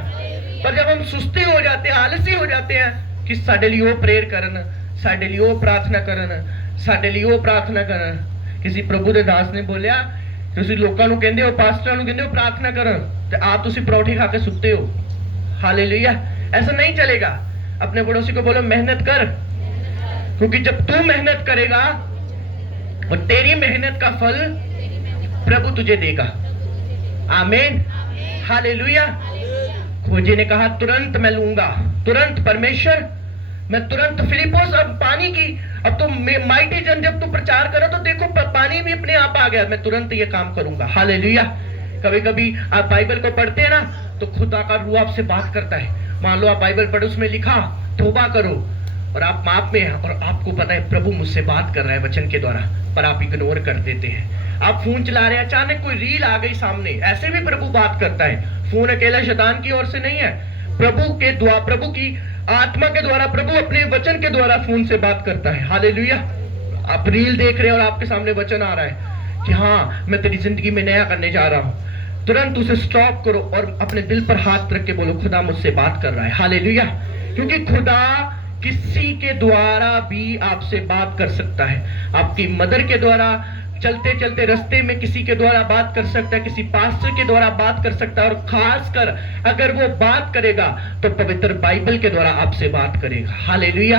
पर जब हम सुस्ते हो जाते हैं, आलसी हो जाते हैं कि साडे लिए वो प्रेयर करन, साडे लिए वो प्रार्थना करन, साडे लिए वो प्रार्थना करन। किसी प्रभु दे दास ने बोलिया ਤੁਸੀਂ ਲੋਕਾਂ ਨੂੰ ਕਹਿੰਦੇ ਹੋ, ਪਾਸਟਰਾਂ ਨੂੰ ਕਹਿੰਦੇ ਹੋ प्रार्थना करन, ਤੇ आप ਤੁਸੀਂ परोठे खा के सुते हो। हालेलुया। ऐसा नहीं चलेगा। अपने पड़ोसी को बोलो मेहनत कर, क्योंकि जब तू मेहनत करेगा और तेरी मेहनत का फल प्रभु तुझे देगा। आमीन। हालेलुया। खोजे ने कहा तुरंत मैं लूंगा, तुरंत परमेश्वर, मैं तुरंत फिलिपोस, अब पानी की, अब तो माइटी जन जब तू प्रचार करो तो देखो पानी भी अपने आप आ गया, मैं तुरंत ये काम करूंगा। हालेलुया। कभी कभी आप बाइबल को पढ़ते हैं ना तो खुदा का रूह आपसे बात करता है। मान लो आप बाइबल पढ़ो, उसमें लिखा तौबा करो, और आप माप में हैं और आपको पता है प्रभु मुझसे बात कर रहा है वचन के द्वारा, पर आप इग्नोर कर देते हैं। आप फोन चला रहे हैं, अचानक कोई रील आ गई सामने, ऐसे भी प्रभु बात करता है। फोन अकेला शैतान की ओर से नहीं है, प्रभु के द्वारा, प्रभु की आत्मा के द्वारा, प्रभु अपने वचन के द्वारा फोन से बात करता है। हालेलुया। आप रील देख रहे हैं और आपके सामने वचन आ रहा है कि हाँ मैं तेरी जिंदगी में नया करने जा रहा हूं, तुरंत उसे स्टॉप करो और अपने दिल पर हाथ रख के बोलो खुदा मुझसे बात कर रहा है। हालेलुया। क्योंकि खुदा किसी के द्वारा भी आपसे बात कर सकता है। आपकी मदर के द्वारा, चलते चलते रास्ते में किसी के द्वारा बात कर सकता है, किसी पास्टर के द्वारा बात कर सकता है, और खासकर अगर वो बात करेगा तो पवित्र बाइबल के द्वारा आपसे बात करेगा। हालेलुया।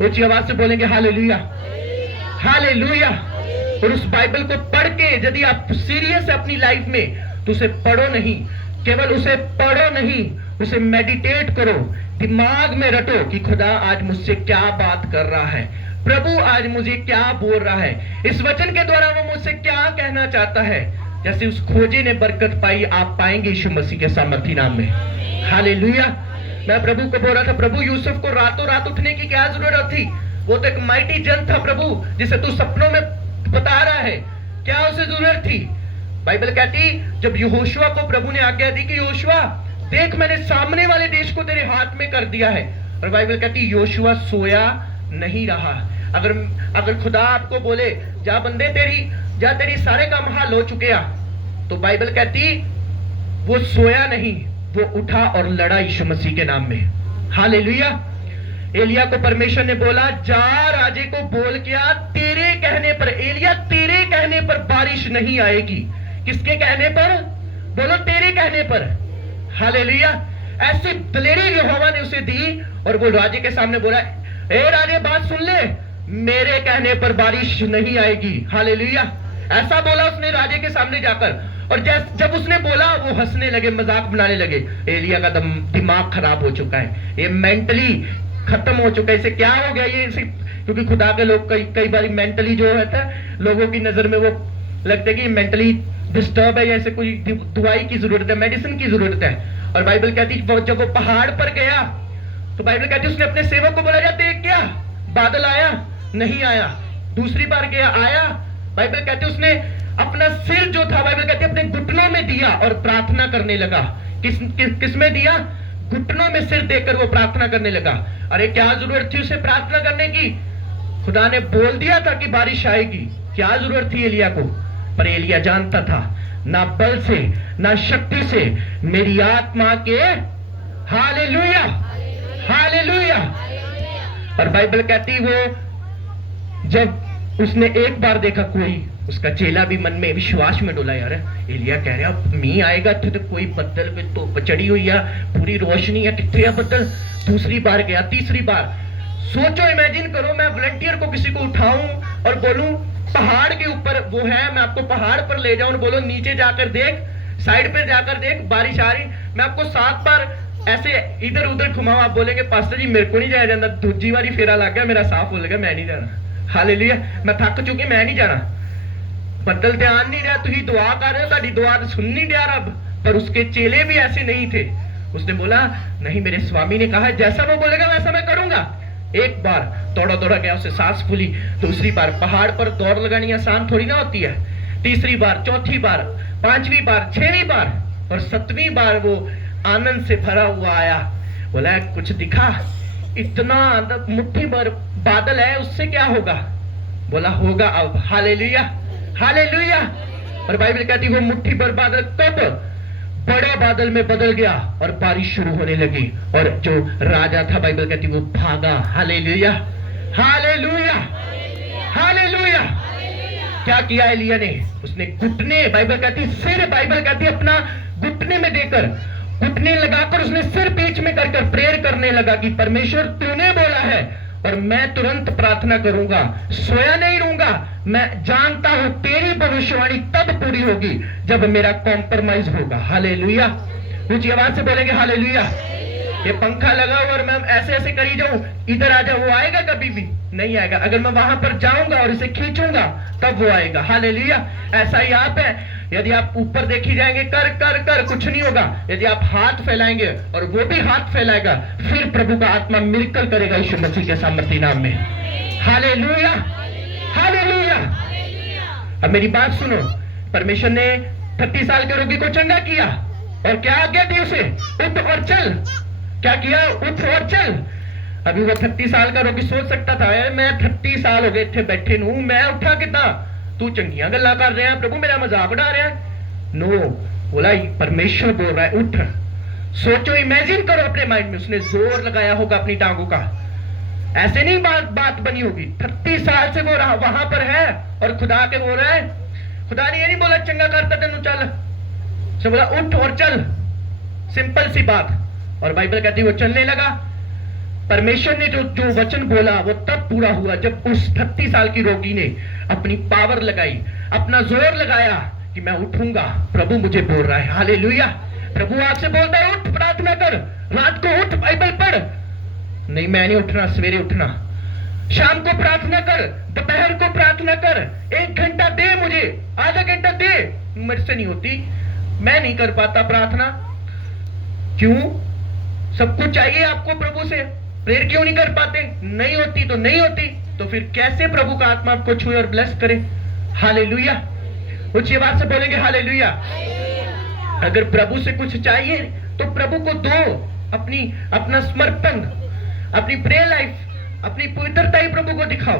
ऊंची आवाज से बोलेंगे हालेलुया, हालेलुया। और उस बाइबल को पढ़ के यदि आप सीरियस है अपनी लाइफ में तो उसे पढ़ो नहीं, केवल उसे पढ़ो नहीं, उसे मेडिटेट करो, दिमाग में रटो कि खुदा आज मुझसे क्या बात कर रहा है, प्रभु आज मुझे क्या बोल रहा है, इस वचन के द्वारा वो मुझसे क्या कहना चाहता है। जैसे उस खोजे ने बरकत पाई, आप पाएंगे यीशु मसीह के सामर्थी नाम में। हालेलुया। मैं प्रभु को बोल रहा था, प्रभु यूसुफ को रातों रात उठने की क्या जरूरत थी? वो तो एक माइटी जन था प्रभु, जिसे तू सपनों में बता रहा है, क्या उसे जरूरत थी? बाइबल कहती जब यहोशुआ को प्रभु ने आज्ञा दी कि यहोशुआ देख मैंने सामने वाले देश को तेरे हाथ में कर दिया है, और बाइबल कहती यहोशुआ सोया नहीं रहा। अगर खुदा आपको बोले जा बंदे तेरी सारे काम हाल हो चुके हैं, तो बाइबल कहती वो सोया नहीं, वो उठा और लड़ा यीशु मसीह के नाम में। हालेलुया। एलिया को परमेश्वर ने बोला जा राजे को बोल क्या तेरे कहने पर, एलिया तेरे कहने पर बारिश नहीं आएगी। किसके कहने पर? बोलो तेरे कहने पर। हालेलुया। ऐसी दलेरी यहोवा ने उसे दी और वो राजे के सामने बोला ए राजे बात सुन ले, मेरे कहने पर बारिश नहीं आएगी। हालेलुया। ऐसा बोला उसने राजे के सामने जाकर, और जब उसने बोला वो हंसने लगे, मजाक बनाने लगे। एलिया का दिमाग खराब हो चुका है, ये मेंटली खत्म हो चुका है। इसे क्या हो गया ये? क्योंकि खुदा के लोग कई बार मेंटली जो होता है लोगों की नजर में वो लगता है कि मेंटली डिस्टर्ब है, या ऐसे कोई दवाई की जरूरत है, मेडिसिन की जरूरत है। और बाइबल कहती जब वो पहाड़ पर गया तो बाइबल कहती उसने अपने सेवक को बोला जा देख क्या बादल आया? नहीं आया। दूसरी बार गया, आया। बाइबल कहती उसने अपना सिर जो था बाइबल कहती अपने घुटनों में दिया और प्रार्थना करने लगा। किस में दिया? घुटनों में सिर देकर वो प्रार्थना करने लगा। अरे क्या जरूरत थी उसे प्रार्थना करने की? खुदा ने बोल दिया था कि बारिश आएगी, क्या जरूरत थी एलिया को? पर एलिया जानता था ना बल से ना शक्ति से, मेरी आत्मा के। Hallelujah, hallelujah. और बाइबल कहती वो जब उसने एक बार देखा, कोई उसका चेला भी मन में विश्वास में डोला, यार एलिया कह रहा मींह आएगा तो कोई बदल पे तो चढ़ी हुई है, पूरी रोशनी है, कितने बदल। दूसरी बार गया, तीसरी बार। सोचो, इमेजिन करो मैं वॉलंटियर को किसी को उठाऊं और बोलूं पहाड़ के ऊपर वो है, मैं आपको पहाड़ पर ले जाऊं, बोलो नीचे जाकर देख, साइड पे जाकर देख बारिश आ रही। मैं आपको 7 बार ऐसे इधर उधर घुमाऊं, आप बोलेंगे पास्टर जी मेरे को नहीं जाया जाता, दूसरी बारी फेरा लग गया, मेरा साफ हो लगा, मैं नहीं जाना। हालेलुया। मैं थक चुकी, मैं नहीं जाना। बदल ध्यान नहीं रहा, तुम दुआ कर रहे हो, ताड़ी दुआ सुन नहीं दिया रब। पर उसके चेले भी ऐसे नहीं थे। उसने बोला नहीं, मेरे स्वामी ने कहा जैसा वो बोलेगा वैसा मैं करूंगा। एक बार दौड़ा दौड़ा गया, उसे सांस फूली। दूसरी बार पहाड़ पर दौड़ लगानी आसान थोड़ी ना होती है। तीसरी बार, चौथी बार, 5वीं बार, 6वीं बार और 7वीं बार वो आनंद से भरा हुआ आया। बोला कुछ दिखा? इतना मुट्ठी भर बादल है, उससे क्या होगा? बोला होगा अब। Hallelujah, hallelujah. और बाइबल कहती वो मुट्ठी भर बादल कब बड़ा बादल में बदल गया और बारिश शुरू होने लगी, और जो राजा था बाइबल कहती वो भागा। Hallelujah, hallelujah, hallelujah. क्या किया एलिया ने? उसने घुटने, बाइबल कहती सिर, बाइबल कहती अपना घुटने में देकर, घुटने लगाकर उसने सिर बीच में कर प्रेयर करने लगा कि परमेश्वर तूने बोला है और मैं तुरंत प्रार्थना करूंगा, सोया नहीं रहूंगा। मैं जानता हूं तेरी भविष्यवाणी तब पूरी होगी जब मेरा कॉम्प्रोमाइज होगा। हालेलुया। ऊंची आवाज से बोलेंगे हालेलुया। ये पंखा लगा हुआ और मैं ऐसे ऐसे करी जाऊं इधर आ जाऊं, वो आएगा? कभी भी नहीं आएगा। अगर मैं वहां पर जाऊंगा और इसे खींचूंगा तब वो आएगा। हालेलुया। ऐसा ही आप है, यदि आप ऊपर देखी जाएंगे कर कर कर कुछ नहीं होगा। यदि आप हाथ फैलाएंगे और वो भी हाथ फैलाएगा, फिर प्रभु का आत्मा मिरेकल करेगा यीशु मसीह के सामर्थी नाम में। Hallelujah, hallelujah. अब मेरी बात सुनो, परमेश्वर ने 30 साल के रोगी को चंगा किया और क्या आज्ञा दी उसे? उठ और चल। क्या किया? उठ और चल। अभी वो 30 साल का रोगी सोच सकता था, यार मैं 30 साल हो गए थे बैठे नू, मैं उठा कितना? तू चंगियां गल्ला कर रहे हैं, प्रभु मेरा मजाक उड़ा रहा है। नो, बोला परमेश्वर बोल रहा है उठ। सोचो, इमेजिन करो अपने माइंड में, उसने जोर लगाया होगा अपनी टांगों का। ऐसे नहीं बात बनी होगी। 30 साल से वो वहां पर है और खुदा के बोल रहा है। खुदा ने ये नहीं बोला चंगा करता तेनू चल, से बोला उठ और चल, सिंपल सी बात। और बाइबल कहती है वो चलने लगा। परमेश्वर ने जो वचन बोला वो तब पूरा हुआ जब उस 30 साल की रोगी ने अपनी पावर लगाई, अपना जोर लगाया कि मैं उठूंगा, प्रभु मुझे बोल रहा है। हालेलुया। प्रभु आपसे बोलता है उठ, प्रार्थना कर, रात को उठ, बाइबल पढ़। नहीं, मैं नहीं उठना, सवेरे उठना। शाम को प्रार्थना कर, दोपहर को प्रार्थना कर, 1 घंटा दे मुझे, आधा घंटा दे। मेरे से नहीं होती, मैं नहीं कर पाता प्रार्थना। क्यों? सब कुछ चाहिए आपको प्रभु से, प्रेयर क्यों नहीं कर पाते? नहीं होती तो नहीं होती, तो फिर कैसे प्रभु का आत्मा आपको छुए और ब्लेस करे? हालेलुया। ऊंची आवाज से बोलेंगे हालेलुया। अगर प्रभु से कुछ चाहिए तो प्रभु को दो, अपना समर्पण, अपनी प्रेयर लाइफ, अपनी पवित्रता ही प्रभु को दिखाओ,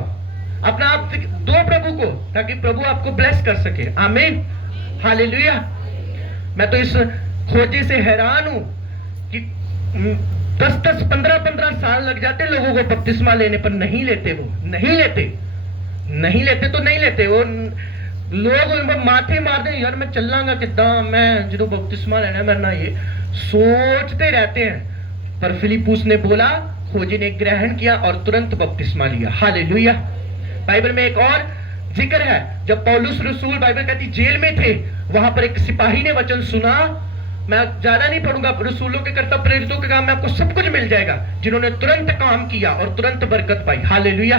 अपना आप दो प्रभु को, ताकि प्रभु आपको ब्लेस कर सके। आमीन, हालेलुया। मैं तो इस खोजे से हैरान हूं कि 10-10, 15-15 साल लग जाते लोगों को बपतिस्मा लेने पर, नहीं लेते। वो नहीं लेते तो नहीं लेते। वो लोग माथे मारते, यार मैं चलांगा किदा, मैं जो बपतिस्मा लेना है, मैं ये सोचते रहते हैं। पर फिलिप्पुस ने बोला, खोजे ने ग्रहण किया और तुरंत बपतिस्मा लिया। हालेलुया। बाइबल में एक और जिक्र है, जब पौलुस रसूल, बाइबल कहती जेल में थे, वहां पर एक सिपाही ने वचन सुना। मैं ज्यादा नहीं पढ़ूंगा, रसूलों के कर्तव्य प्रेरितों के काम में आपको सब कुछ मिल जाएगा, जिन्होंने तुरंत काम किया और तुरंत बरकत पाई। हालेलुया।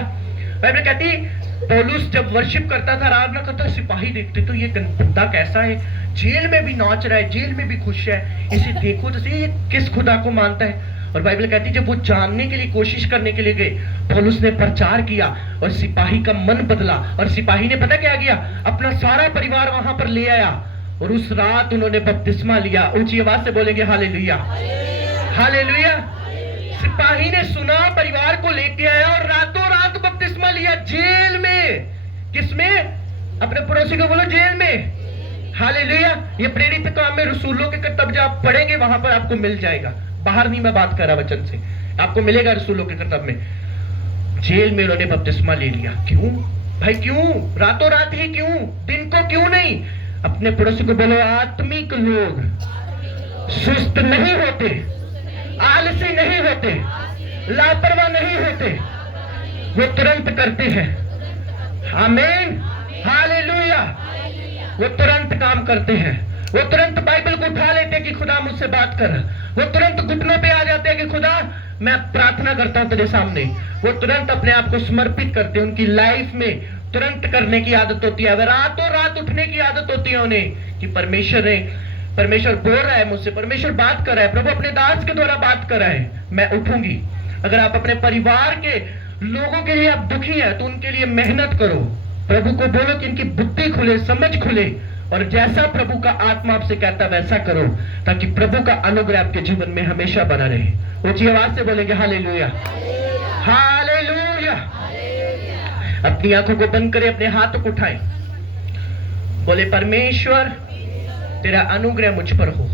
बाइबल कहती पौलुस जब वर्शिप करता था, आराधना करता, सिपाही देखते तो ये बंदा कैसा है, जेल में भी नाच रहा है, जेल में भी खुश है, इसे देखो तो सही, ये किस खुदा को मानता है। और बाइबल कहती जब वो जानने के लिए, कोशिश करने के लिए गए, पौलुस ने प्रचार किया और सिपाही का मन बदला। और सिपाही ने पता क्या किया? अपना सारा परिवार वहां पर ले आया और उस रात उन्होंने बपतिस्मा लिया। ऊंची आवाज से बोलेंगे हालेलुया। हालेलुया। सिपाही ने सुना, परिवार को लेके आया और रातों रात बपतिस्मा लिया, जेल में। किसमें? अपने पड़ोसी को बोलो जेल में। हालेलुया। ये प्रेरित काम में रसूलों के कर्तव्य आप पढ़ेंगे, वहां पर आपको मिल जाएगा। बाहर नहीं मैं बात कर रहा, वचन से आपको मिलेगा। रसूलों के कर्तव्य में जेल में उन्होंने बपतिस्मा ले लिया। क्यों भाई? क्यों? रातों रात ही क्यों? दिन को क्यों नहीं? अपने पड़ोसी को बोलो, आत्मिक लोग सुस्त नहीं होते, आलसी नहीं होते, लापरवाह नहीं होते, वो तुरंत करते हैं। आमीन, हालेलुया। वो तुरंत काम करते हैं, वो तुरंत बाइबल को उठा लेते हैं कि खुदा मुझसे बात कर। वो तुरंत घुटनों पे आ जाते हैं कि खुदा मैं प्रार्थना करता हूं तेरे सामने। वो तुरंत अपने आप को समर्पित करते हैं। उनकी लाइफ में तुरंत करने की आदत होती है, रातों रात उठने की आदत होती है उन्हें, कि परमेश्वर बोल रहा है मुझसे, परमेश्वर बात कर रहा है, प्रभु अपने दास के द्वारा बात कर रहा है, मैं उठूंगी। अगर आप अपने परिवार के लोगों के लिए आप दुखी है तो उनके लिए मेहनत करो। प्रभु को बोलो कि इनकी बुद्धि खुले, समझ खुले, और जैसा प्रभु का आत्मा आपसे कहता वैसा करो, ताकि प्रभु का अनुग्रह आपके जीवन में हमेशा बना रहे। ऊंची आवाज से बोलेंगे हालेलुया, हालेलुया। अपनी आंखों को बंद करें, अपने हाथों को उठाएं, बोले परमेश्वर तेरा अनुग्रह मुझ पर हो,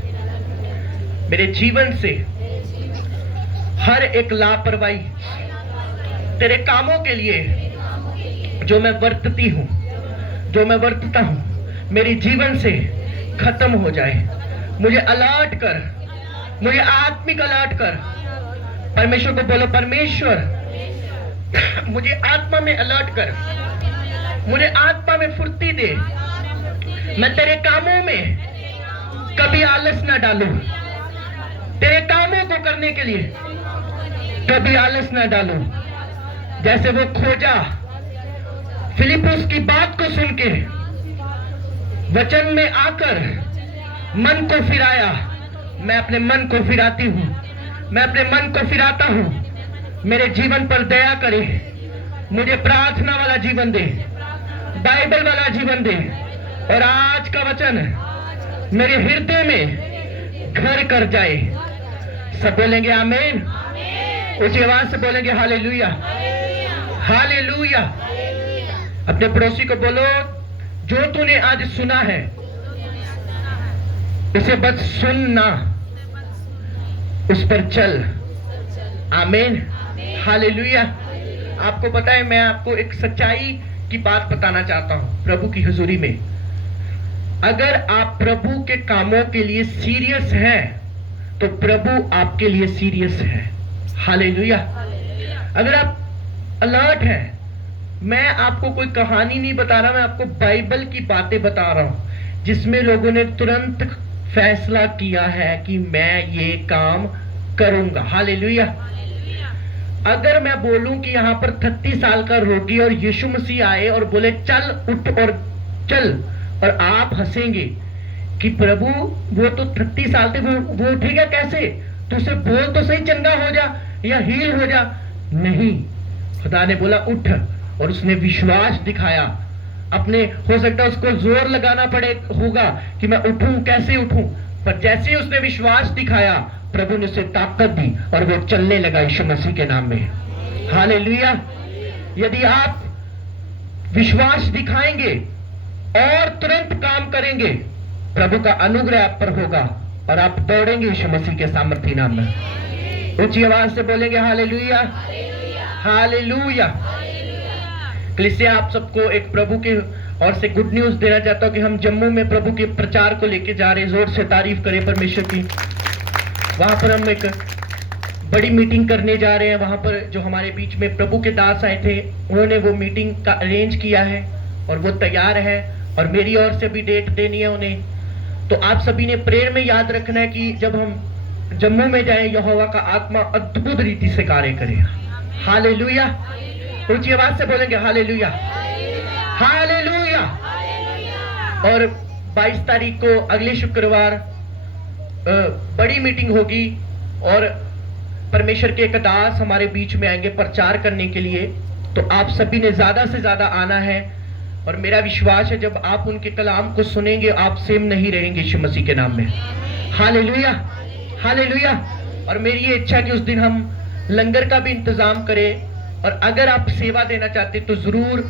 मेरे जीवन से हर एक लापरवाही तेरे कामों के लिए जो मैं बरतती हूं, जो मैं बरतता हूं, मेरे जीवन से खत्म हो जाए। मुझे अलर्ट कर, मुझे आत्मिक अलर्ट कर। परमेश्वर को बोलो, परमेश्वर मुझे आत्मा में अलर्ट कर, मुझे आत्मा में फुर्ती दे, मैं तेरे कामों में कभी आलस ना डालूं, तेरे कामों को करने के लिए कभी आलस ना डालूं। जैसे वो खोजा फिलिप्पुस की बात को सुन के वचन में आकर मन को फिराया, मैं अपने मन को फिराती हूं, मैं अपने मन को फिराता हूं। मेरे जीवन पर दया करे, मुझे प्रार्थना वाला जीवन दे, बाइबल वाला जीवन दे, और आज का वचन मेरे हृदय में घर कर जाए, सब बोलेंगे आमीन। ऊंची आवाज से बोलेंगे हालेलुया, हालेलुया। अपने पड़ोसी को बोलो, जो तूने आज सुना है उसे बस सुनना, उस पर चल। आमीन, हालेलुया। आपको पता है, मैं आपको एक सच्चाई की बात बताना चाहता हूं प्रभु की हुजूरी में। अगर आप प्रभु के कामों के लिए सीरियस हैं तो प्रभु आपके लिए सीरियस है। हालेलुया। अगर आप अलर्ट हैं, मैं आपको कोई कहानी नहीं बता रहा, मैं आपको बाइबल की बातें बता रहा हूं जिसमें लोगों ने तुरंत फैसला किया है कि मैं ये काम करूंगा। हालेलुया। अगर मैं बोलूं कि यहां पर 38 साल का रोगी और यीशु मसीह आए और बोले चल उठ और चल, और आप हंसेंगे कि प्रभु वो तो 38 साल थे, वो उठेगा कैसे? तो उसे बोल तो सही, चंगा हो जा या हील हो जा। नहीं, खुदा ने बोला उठ, और उसने विश्वास दिखाया। अपने, हो सकता है उसको जोर लगाना पड़े होगा कि मैं उठूं, कैसे उठूं, पर जैसे ही उसने विश्वास दिखाया प्रभु ने उसे ताकत दी और वो चलने लगा यीशु मसीह के नाम में। हालेलुया। यदि आप विश्वास दिखाएंगे और तुरंत काम करेंगे, प्रभु का अनुग्रह आप पर होगा और आप दौड़ेंगे यीशु मसीह के सामर्थी नाम में। ऊंची आवाज से बोलेंगे हालेलुया, हालेलुया। कलीसिया, आप सबको एक प्रभु के और से गुड न्यूज देना चाहता हूं कि हम जम्मू में प्रभु के प्रचार को लेके जा रहे हैं। जोर से तारीफ करें परमेश्वर की। वहां पर हम एक बड़ी मीटिंग करने जा रहे हैं। वहां पर जो हमारे बीच में प्रभु के दास आए थे, उन्होंने वो मीटिंग का अरेंज किया है और वो तैयार है, और मेरी ओर से भी डेट देनी है उन्हें। तो आप सभी ने प्रेयर में याद रखना है कि जब हम जम्मू में जाएं, यहोवा का आत्मा अद्भुत रीति से कार्य करेगा। हालेलुया। ऊंची आवाज से बोलेंगे हालेलुया, हालेलुया। और 22 तारीख को अगले शुक्रवार बड़ी मीटिंग होगी और परमेश्वर के एक दास हमारे बीच में आएंगे प्रचार करने के लिए। तो आप सभी ने ज्यादा से ज्यादा आना है, और मेरा विश्वास है जब आप उनके कलाम को सुनेंगे आप सेम नहीं रहेंगे यीशु मसीह के नाम में। Hallelujah, hallelujah. और मेरी ये इच्छा है कि उस दिन हम लंगर का भी इंतजाम करें, और अगर आप सेवा देना चाहते तो जरूर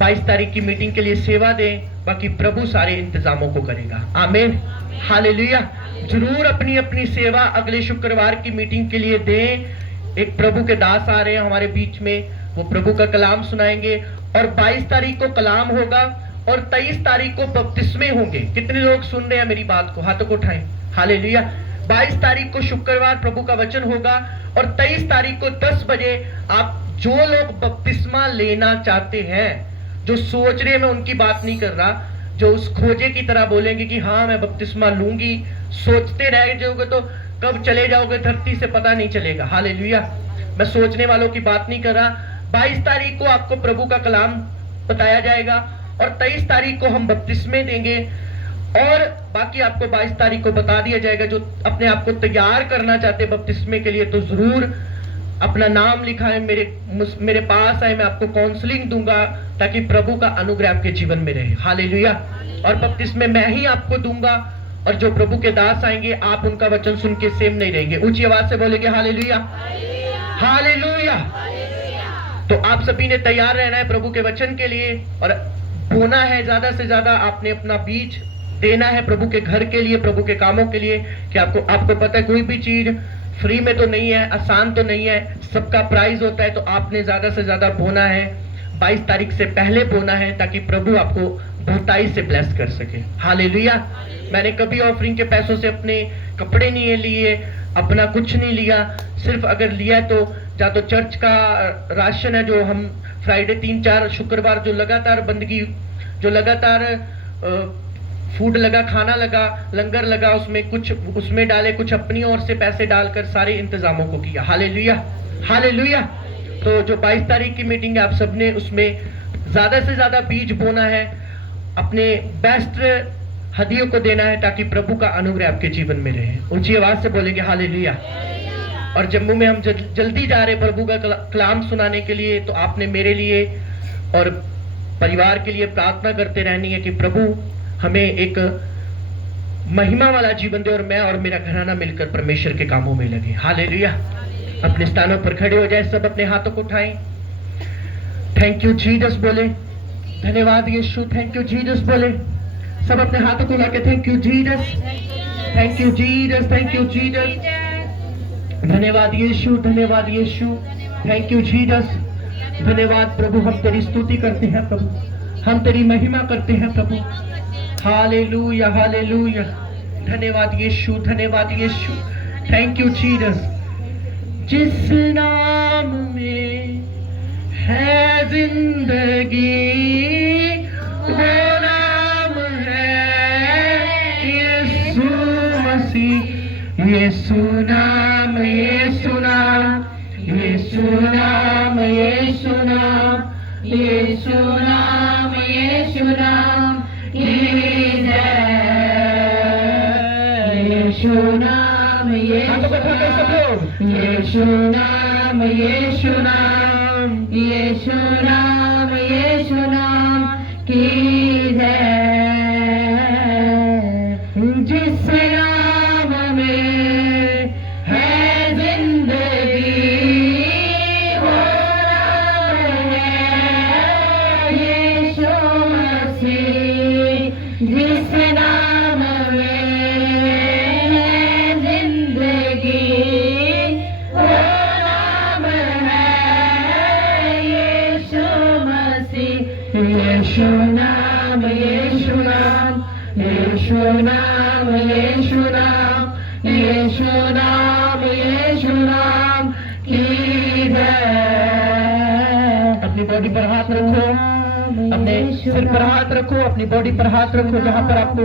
22 तारीख की मीटिंग के लिए सेवा दें, बाकी प्रभु सारे इंतजामों को करेगा। आमीन, हालेलुया। जरूर अपनी अपनी सेवा अगले शुक्रवार की मीटिंग के लिए दें। एक प्रभु के दास आ रहे हैं हमारे बीच में, वो प्रभु का कलाम सुनाएंगे, और 22 तारीख को कलाम होगा और 23 तारीख को बपतिस्मे होंगे। कितने लोग सुन रहे हैं मेरी बात को? हाथों को उठाएं। हालेलुया। 22 तारीख को शुक्रवार प्रभु का वचन होगा, और 23 तारीख को 10 बजे आप जो लोग बपतिस्मा लेना चाहते हैं, जो सोच रहे, मैं उनकी बात नहीं कर रहा, जो उस खोजे की तरह बोलेंगे कि हाँ मैं बपतिस्मा लूंगी, सोचते रह जाओगे तो कब चले जाओगे धरती से पता नहीं चलेगा। हालेलुया। मैं सोचने वालों की बात नहीं कर रहा। 22 तारीख को आपको प्रभु का कलाम बताया जाएगा, और 23 तारीख को हम बपतिस्मे देंगे, और बाकी आपको 22 तारीख को बता दिया जाएगा। जो अपने आप को तैयार करना चाहते बपतिस्मे के लिए तो जरूर अपना नाम लिखाएं, मेरे पास आए, मैं आपको काउंसलिंग दूंगा ताकि प्रभु का अनुग्रह आपके जीवन में रहे। हालेलुया। और बपतिस्मे मैं ही आपको दूंगा, और जो प्रभु के दास आएंगे आप उनका वचन सुन के सेम नहीं रहेंगे। ऊंची आवाज से बोलेंगे हालेलुया, हालेलुया। तो आप सभी ने तैयार रहना है प्रभु के वचन के लिए, और बोना है ज्यादा से ज्यादा। आपने अपना बीज देना है प्रभु के घर के लिए, प्रभु के कामों के लिए। कि आपको पता है कोई भी चीज फ्री में तो नहीं है, आसान तो नहीं है, सबका प्राइस होता है। तो आपने ज्यादा से ज्यादा बोना है, 22 तारीख से पहले बोना है, ताकि प्रभु आपको बहुताई से ब्लेस कर सके। हालेलुया। मैंने कभी ऑफरिंग के पैसों से अपने कपड़े नहीं लिए, अपना कुछ नहीं लिया। सिर्फ अगर लिया तो या तो चर्च का राशन है जो हम फ्राइडे 3-4 शुक्रवार जो लगातार बंदगी, जो लगातार फूड लगा, खाना लगा, लंगर लगा, उसमें कुछ उसमें डाले, कुछ अपनी ओर से पैसे डालकर सारे इंतजामों को किया। Hallelujah, hallelujah. तो जो 22 तारीख की मीटिंग है आप सबने उसमें ज्यादा से ज्यादा बीज बोना है, अपने बेस्ट हदियों को देना है, ताकि प्रभु का अनुग्रह आपके जीवन में रहे। ऊंची आवाज से बोलेंगे हालेलुया। और जम्मू में हम जल्दी जा रहे प्रभु का कलाम सुनाने के लिए। तो आपने मेरे लिए और परिवार के लिए प्रार्थना करते रहनी है कि प्रभु हमें एक महिमा वाला जीवन दे और मैं और मेरा घराना मिलकर परमेश्वर के कामों में लगे। हालेलुया। अपने स्थानों पर खड़े हो जाए, सब अपने हाथों को उठाएं। थैंक यू जीसस बोले, धन्यवाद यीशु। थैंक यू जीसस बोले, सब अपने हाथों को लाके thank you Jesus, thank you Jesus, thank you Jesus. धन्यवाद यीशु, धन्यवाद यीशु, थैंक यू जीसस। धन्यवाद प्रभु, हम तेरी स्तुति करते हैं प्रभु, हम तेरी महिमा करते हैं प्रभु। Hallelujah, hallelujah. धन्यवाद यीशु, धन्यवाद यीशु, थैंक यू जीसस। जिस नाम में है जिंदगी वो नाम है यीशु मसीह। यीशु नाम, यीशु नाम, यीशु नाम, यीशु नाम, यीशु नाम, यीशु नाम की जय। यीशु नाम, यीशु नाम, यीशु नाम, यीशु नाम, यीशु नाम, यीशु नाम की जय। जिस नाम में है जिंदगी वो नाम है यीशु मसीह। जिस नाम में है जिंदगी वो नाम है यीशु मसीह। यीशु नाम, यीशु नाम, यीशु नाम, यीशु नाम, यीशु नाम, यीशु नाम की जय। अपनी बॉडी पर हाथ रखो, अपने सिर पर हाथ रखो, अपनी बॉडी पर हाथ रखो जहां पर आपको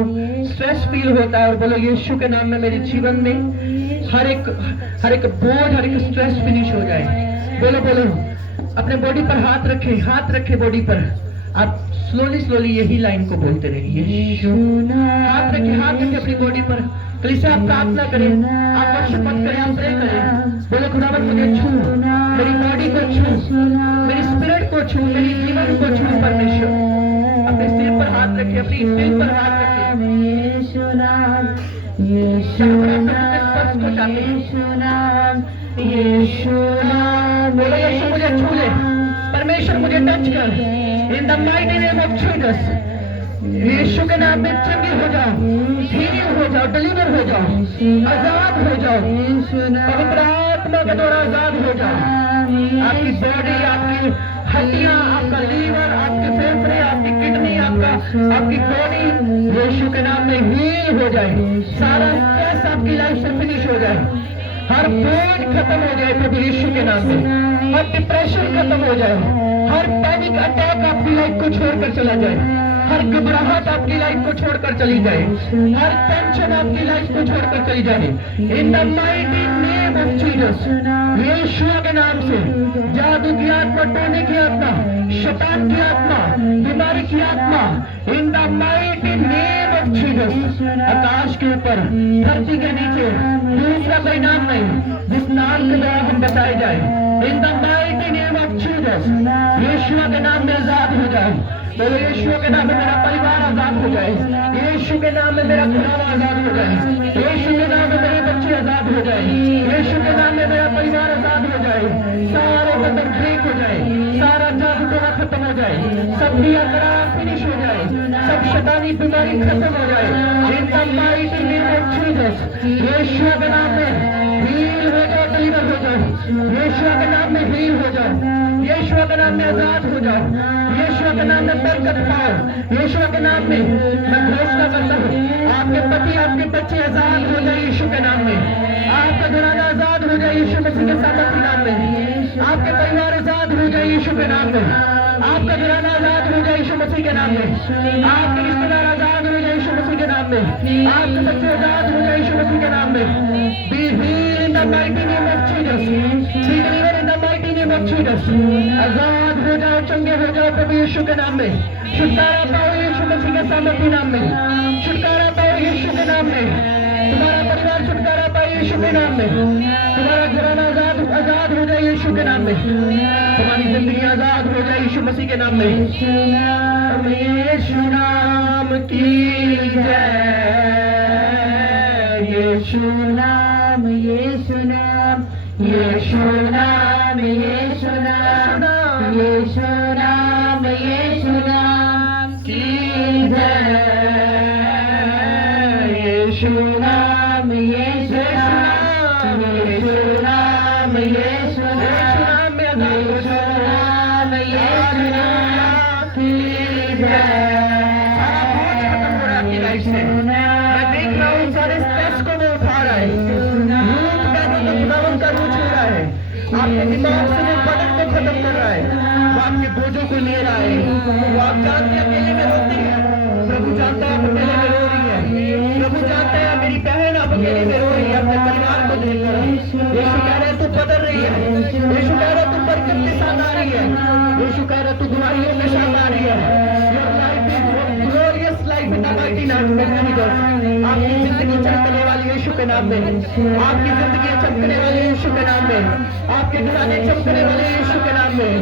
स्ट्रेस फील होता है, और बोलो यीशु के नाम में मेरे जीवन में हर एक बोझ, हर एक स्ट्रेस फिनिश हो जाए। बोलो बोलो, अपने बॉडी पर हाथ रखे, हाथ रखे बॉडी पर। आप स्लोली स्लोली यही लाइन को बोलते रहिए, यीशु। हाथ रखे अपनी बॉडी पर। कलीसिया आप प्रार्थना करें, आप वर्शिप मत करें, आप प्रे करें। बोले खुदावंद मुझे छू, मेरी बॉडी को छू, मेरी स्पिरिट को छू, मेरी जीवन को छू परमेश्वर। अपने सिर पर हाथ रखे, अपनी दिल पर हाथ रखे। यीशु नाम, यीशु नाम, यीशु नाम, यीशु नाम। बोलो यीशु मुझे छू ले, परमेश्वर मुझे टच कर। In the mighty name of Jesus, Yeshu के नाम में चंगी हो जाओ, हील हो जाओ, डिलीवर हो जाओ, आजाद हो जाओ, पवित्र आत्मा के द्वारा आजाद हो जाओ। आपकी बॉडी, आपकी हड्डियां, आपका लीवर, आपके फेफड़े, आपकी किडनी, आपकी बॉडी यीशु के नाम में हील हो जाए। सारा स्ट्रेस आपकी लाइफ से फिनिश हो जाए, हर बोझ खत्म हो जाए प्रभु यीशु के नाम में। हर डिप्रेशन खत्म हो जाए, हर पैनिक अटैक आपकी लाइफ को छोड़कर चला जाए, हर घबराहट आपकी लाइफ को छोड़कर चली जाए, हर टेंशन आपकी लाइफ को छोड़कर चली जाए। In the mighty name of Jesus, Yeshu के नाम से जादू की आत्मा, टोने की आत्मा, शैतान की आत्मा, बीमारी की आत्मा, in the mighty name of Jesus. आकाश के ऊपर, धरती के नीचे दूसरा कोई नाम नहीं जिस नाम के द्वारा हम बताए जाए। In the mighty name of Jesus, Yeshu के नाम में आजाद हो जाए। बोलो यीशु के नाम में मेरा परिवार आजाद हो जाए, यीशु के नाम में मेरा घराना आजाद हो जाए, यीशु के नाम में मेरे बच्चे आजाद हो जाए, यीशु के नाम में मेरा परिवार आजाद हो जाए। सारे बंधन ब्रेक हो जाए, सारा जादू टोना खत्म हो जाए, सब दिया करार फिनिश हो जाए, सब शैतानी बीमारी खत्म हो जाए। In the mighty name of Jesus, Yeshu के नाम में हील हो जाओ, डिलीवर हो जाओ, यीशु के नाम में हील हो जाओ, यीशु के नाम में आजाद हो जाओ, यीशु के नाम में बरकत पाओ। यीशु के नाम में मैं घोषणा करता हूँ, आपके पति, आपके बच्चे आजाद हो जाए यीशु के नाम में, आपका घराना आजाद हो जाए यीशु मसीह के सामर्थ्य नाम में, आपके परिवार आजाद हो जाए यीशु के नाम में, आपका घराना आजाद हो जाए यीशु मसीह के नाम में, आपके रिश्तेदार आजाद हो जाए यीशु मसीह के नाम में, आपके बच्चे आजाद हो जाए यीशु मसीह के नाम में। Be healed in the mighty name of Jesus. Be delivered in the mighty name of Jesus. आजाद हो जाओ, चंगे हो जाओ प्रभु यीशु के नाम में। छुटकारा पाओ यीशु मसीह के सामर्थ्य नाम में, छुटकारा पाओ यीशु के नाम में। तुम्हारा परिवार छुटकारा पाए यीशु के नाम में, तुम्हारा घराना आजाद हो जाए यीशु के नाम में, तुम्हारी जिंदगी आजाद हो जाए यीशु मसीह के नाम में। यीशु नाम की जय। यीशु नाम यीशु नाम यीशु नाम यीशु नाम यीशु नाम यीशु नाम की जय यीशु नाम यीशु नाम यीशु नाम यीशु नाम यीशु नाम यीशु नाम की जय मैं देख रहा हूँ सारे स्ट्रेस को वो उठा रहा है, रूट का जो खुदावन का रूट छू रहा है, आपके दिमाग से वो बदन को खत्म कर रहा है, वो आपके बोझों को ले रहा है, वो आप जानते हैं अकेले में रोती है, प्रभु जानता है आप अकेले में रो रही है, प्रभु जानता है मेरी बहन आप अकेले में रो रही है अपने परिवार को देखकर। यीशु कह रहा है तू बदल रही है, यीशु कह रहा है तू बरकत के साथ आ रही है, यीशु कह रहा है तू गुआरियों के साथ आ रही है। Life in the mighty name of Jesus. आपकी जिंदगी चमकने वाली यीशु के नाम में, आपकी जिंदगी चमकने वाली यीशु के नाम में, आपके घराने चमकने वाले यीशु के नाम में,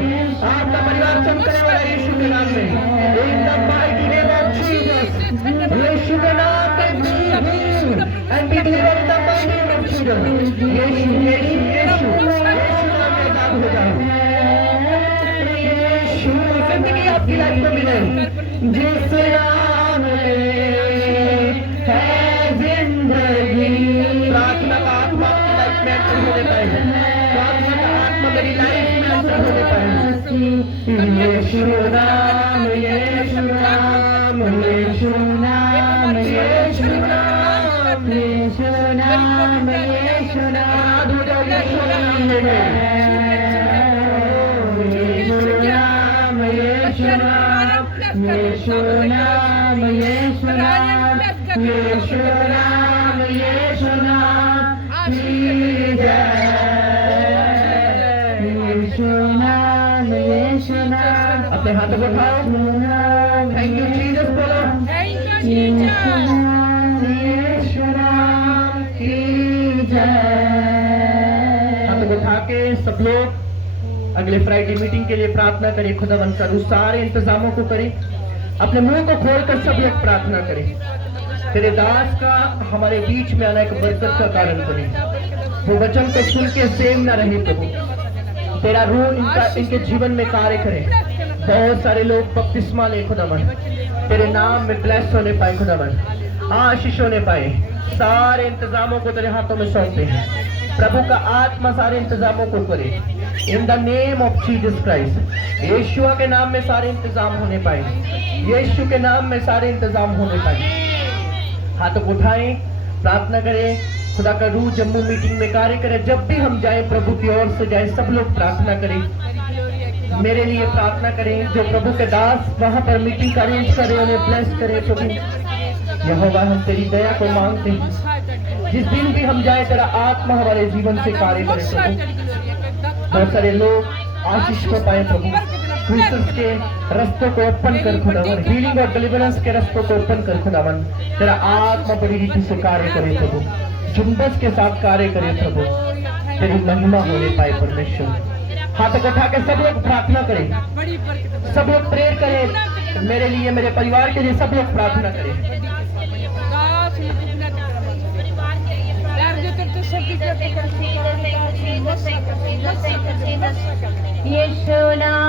आपका परिवार चमकने वाला यीशु के नाम में, in the mighty name of Jesus. Yeshu के नाम में and be delivered in the mighty name of Jesus. Yeshu Yeshu Yeshu Yeshu नाम में आजाद हो जाओ। यीशु जिंदगी आपकी लाइफ को मिले, जिस नाम है जिंदगी। प्रार्थना का आत्मा आपकी लाइफ में एंटर होने पाए, प्रार्थना का आत्मा मेरी लाइफ में एंटर होने पाए। यीशु नाम यीशु नाम यीशु नाम यीशु नाम यीशु नाम यीशु नाम हो जाओ यीशु नाम में। यीशु नाम यीशु नाम यीशु नाम यीशु नाम यीशु नाम यीशु नाम की जय। यीशु नाम यीशु नाम। अपने हाथों को उठाओ, थैंक यू जीसस बोलो। यीशु नाम यीशु नाम की जय। हाथों को उठा के सब लोग अगले फ्राइडे मीटिंग के लिए प्रार्थना करें। खुदावन का उस सारे इंतजामों को करें, अपने मुंह को खोलकर सब लोग प्रार्थना करें। तेरे दास का हमारे बीच में आना एक बरकत का कारण बने। वो वचन को सुन के सेम ना रहे प्रभु, तेरा रूह इनके जीवन में कार्य करे। बहुत सारे लोग बपतिस्मा ले खुदावन, तेरे नाम में ब्लेस होने पाए खुदावन, आशीष होने पाए। सारे इंतजामों को तेरे हाथों में सौंपते हैं। प्रभु का आत्मा सारे इंतजामों को करे in the name of Jesus Christ. Yeshu के नाम में सारे इंतजाम होने पाए, यीशु के नाम में सारे इंतजाम होने पाए। हाथों को उठाएं, प्रार्थना करें। खुदा का रूह जम्मू मीटिंग में कार्य करे। जब भी हम जाए प्रभु की ओर से जाए, सब लोग प्रार्थना करें, मेरे लिए प्रार्थना करें। जो प्रभु के दास वहां पर मीटिंग का अरेंज करें, उन्हें ब्लेस करें प्रभु। यहोवा हम तेरी दया को मांगते हैं, जिस दिन भी हम जाए तेरा आत्मा हमारे जीवन से कार्य करे प्रभु। बहुत सारे लोग आशीष को पाए प्रभु, क्रिसमस के रास्तों को ओपन कर खुदावन, हीलिंग और डिलीवरेंस के रास्तों को ओपन कर खुदावन। तेरा आत्मा बड़ी रीति से कार्य करे प्रभु, जुम्बस के साथ कार्य करे प्रभु, तेरी महिमा होने पाए परमेश्वर। हाथों को उठा के सब लोग प्रार्थना करें, सब लोग प्रेयर करें। मेरे लिए, मेरे परिवार के लिए सब लोग प्रार्थना करें। यीशु नाम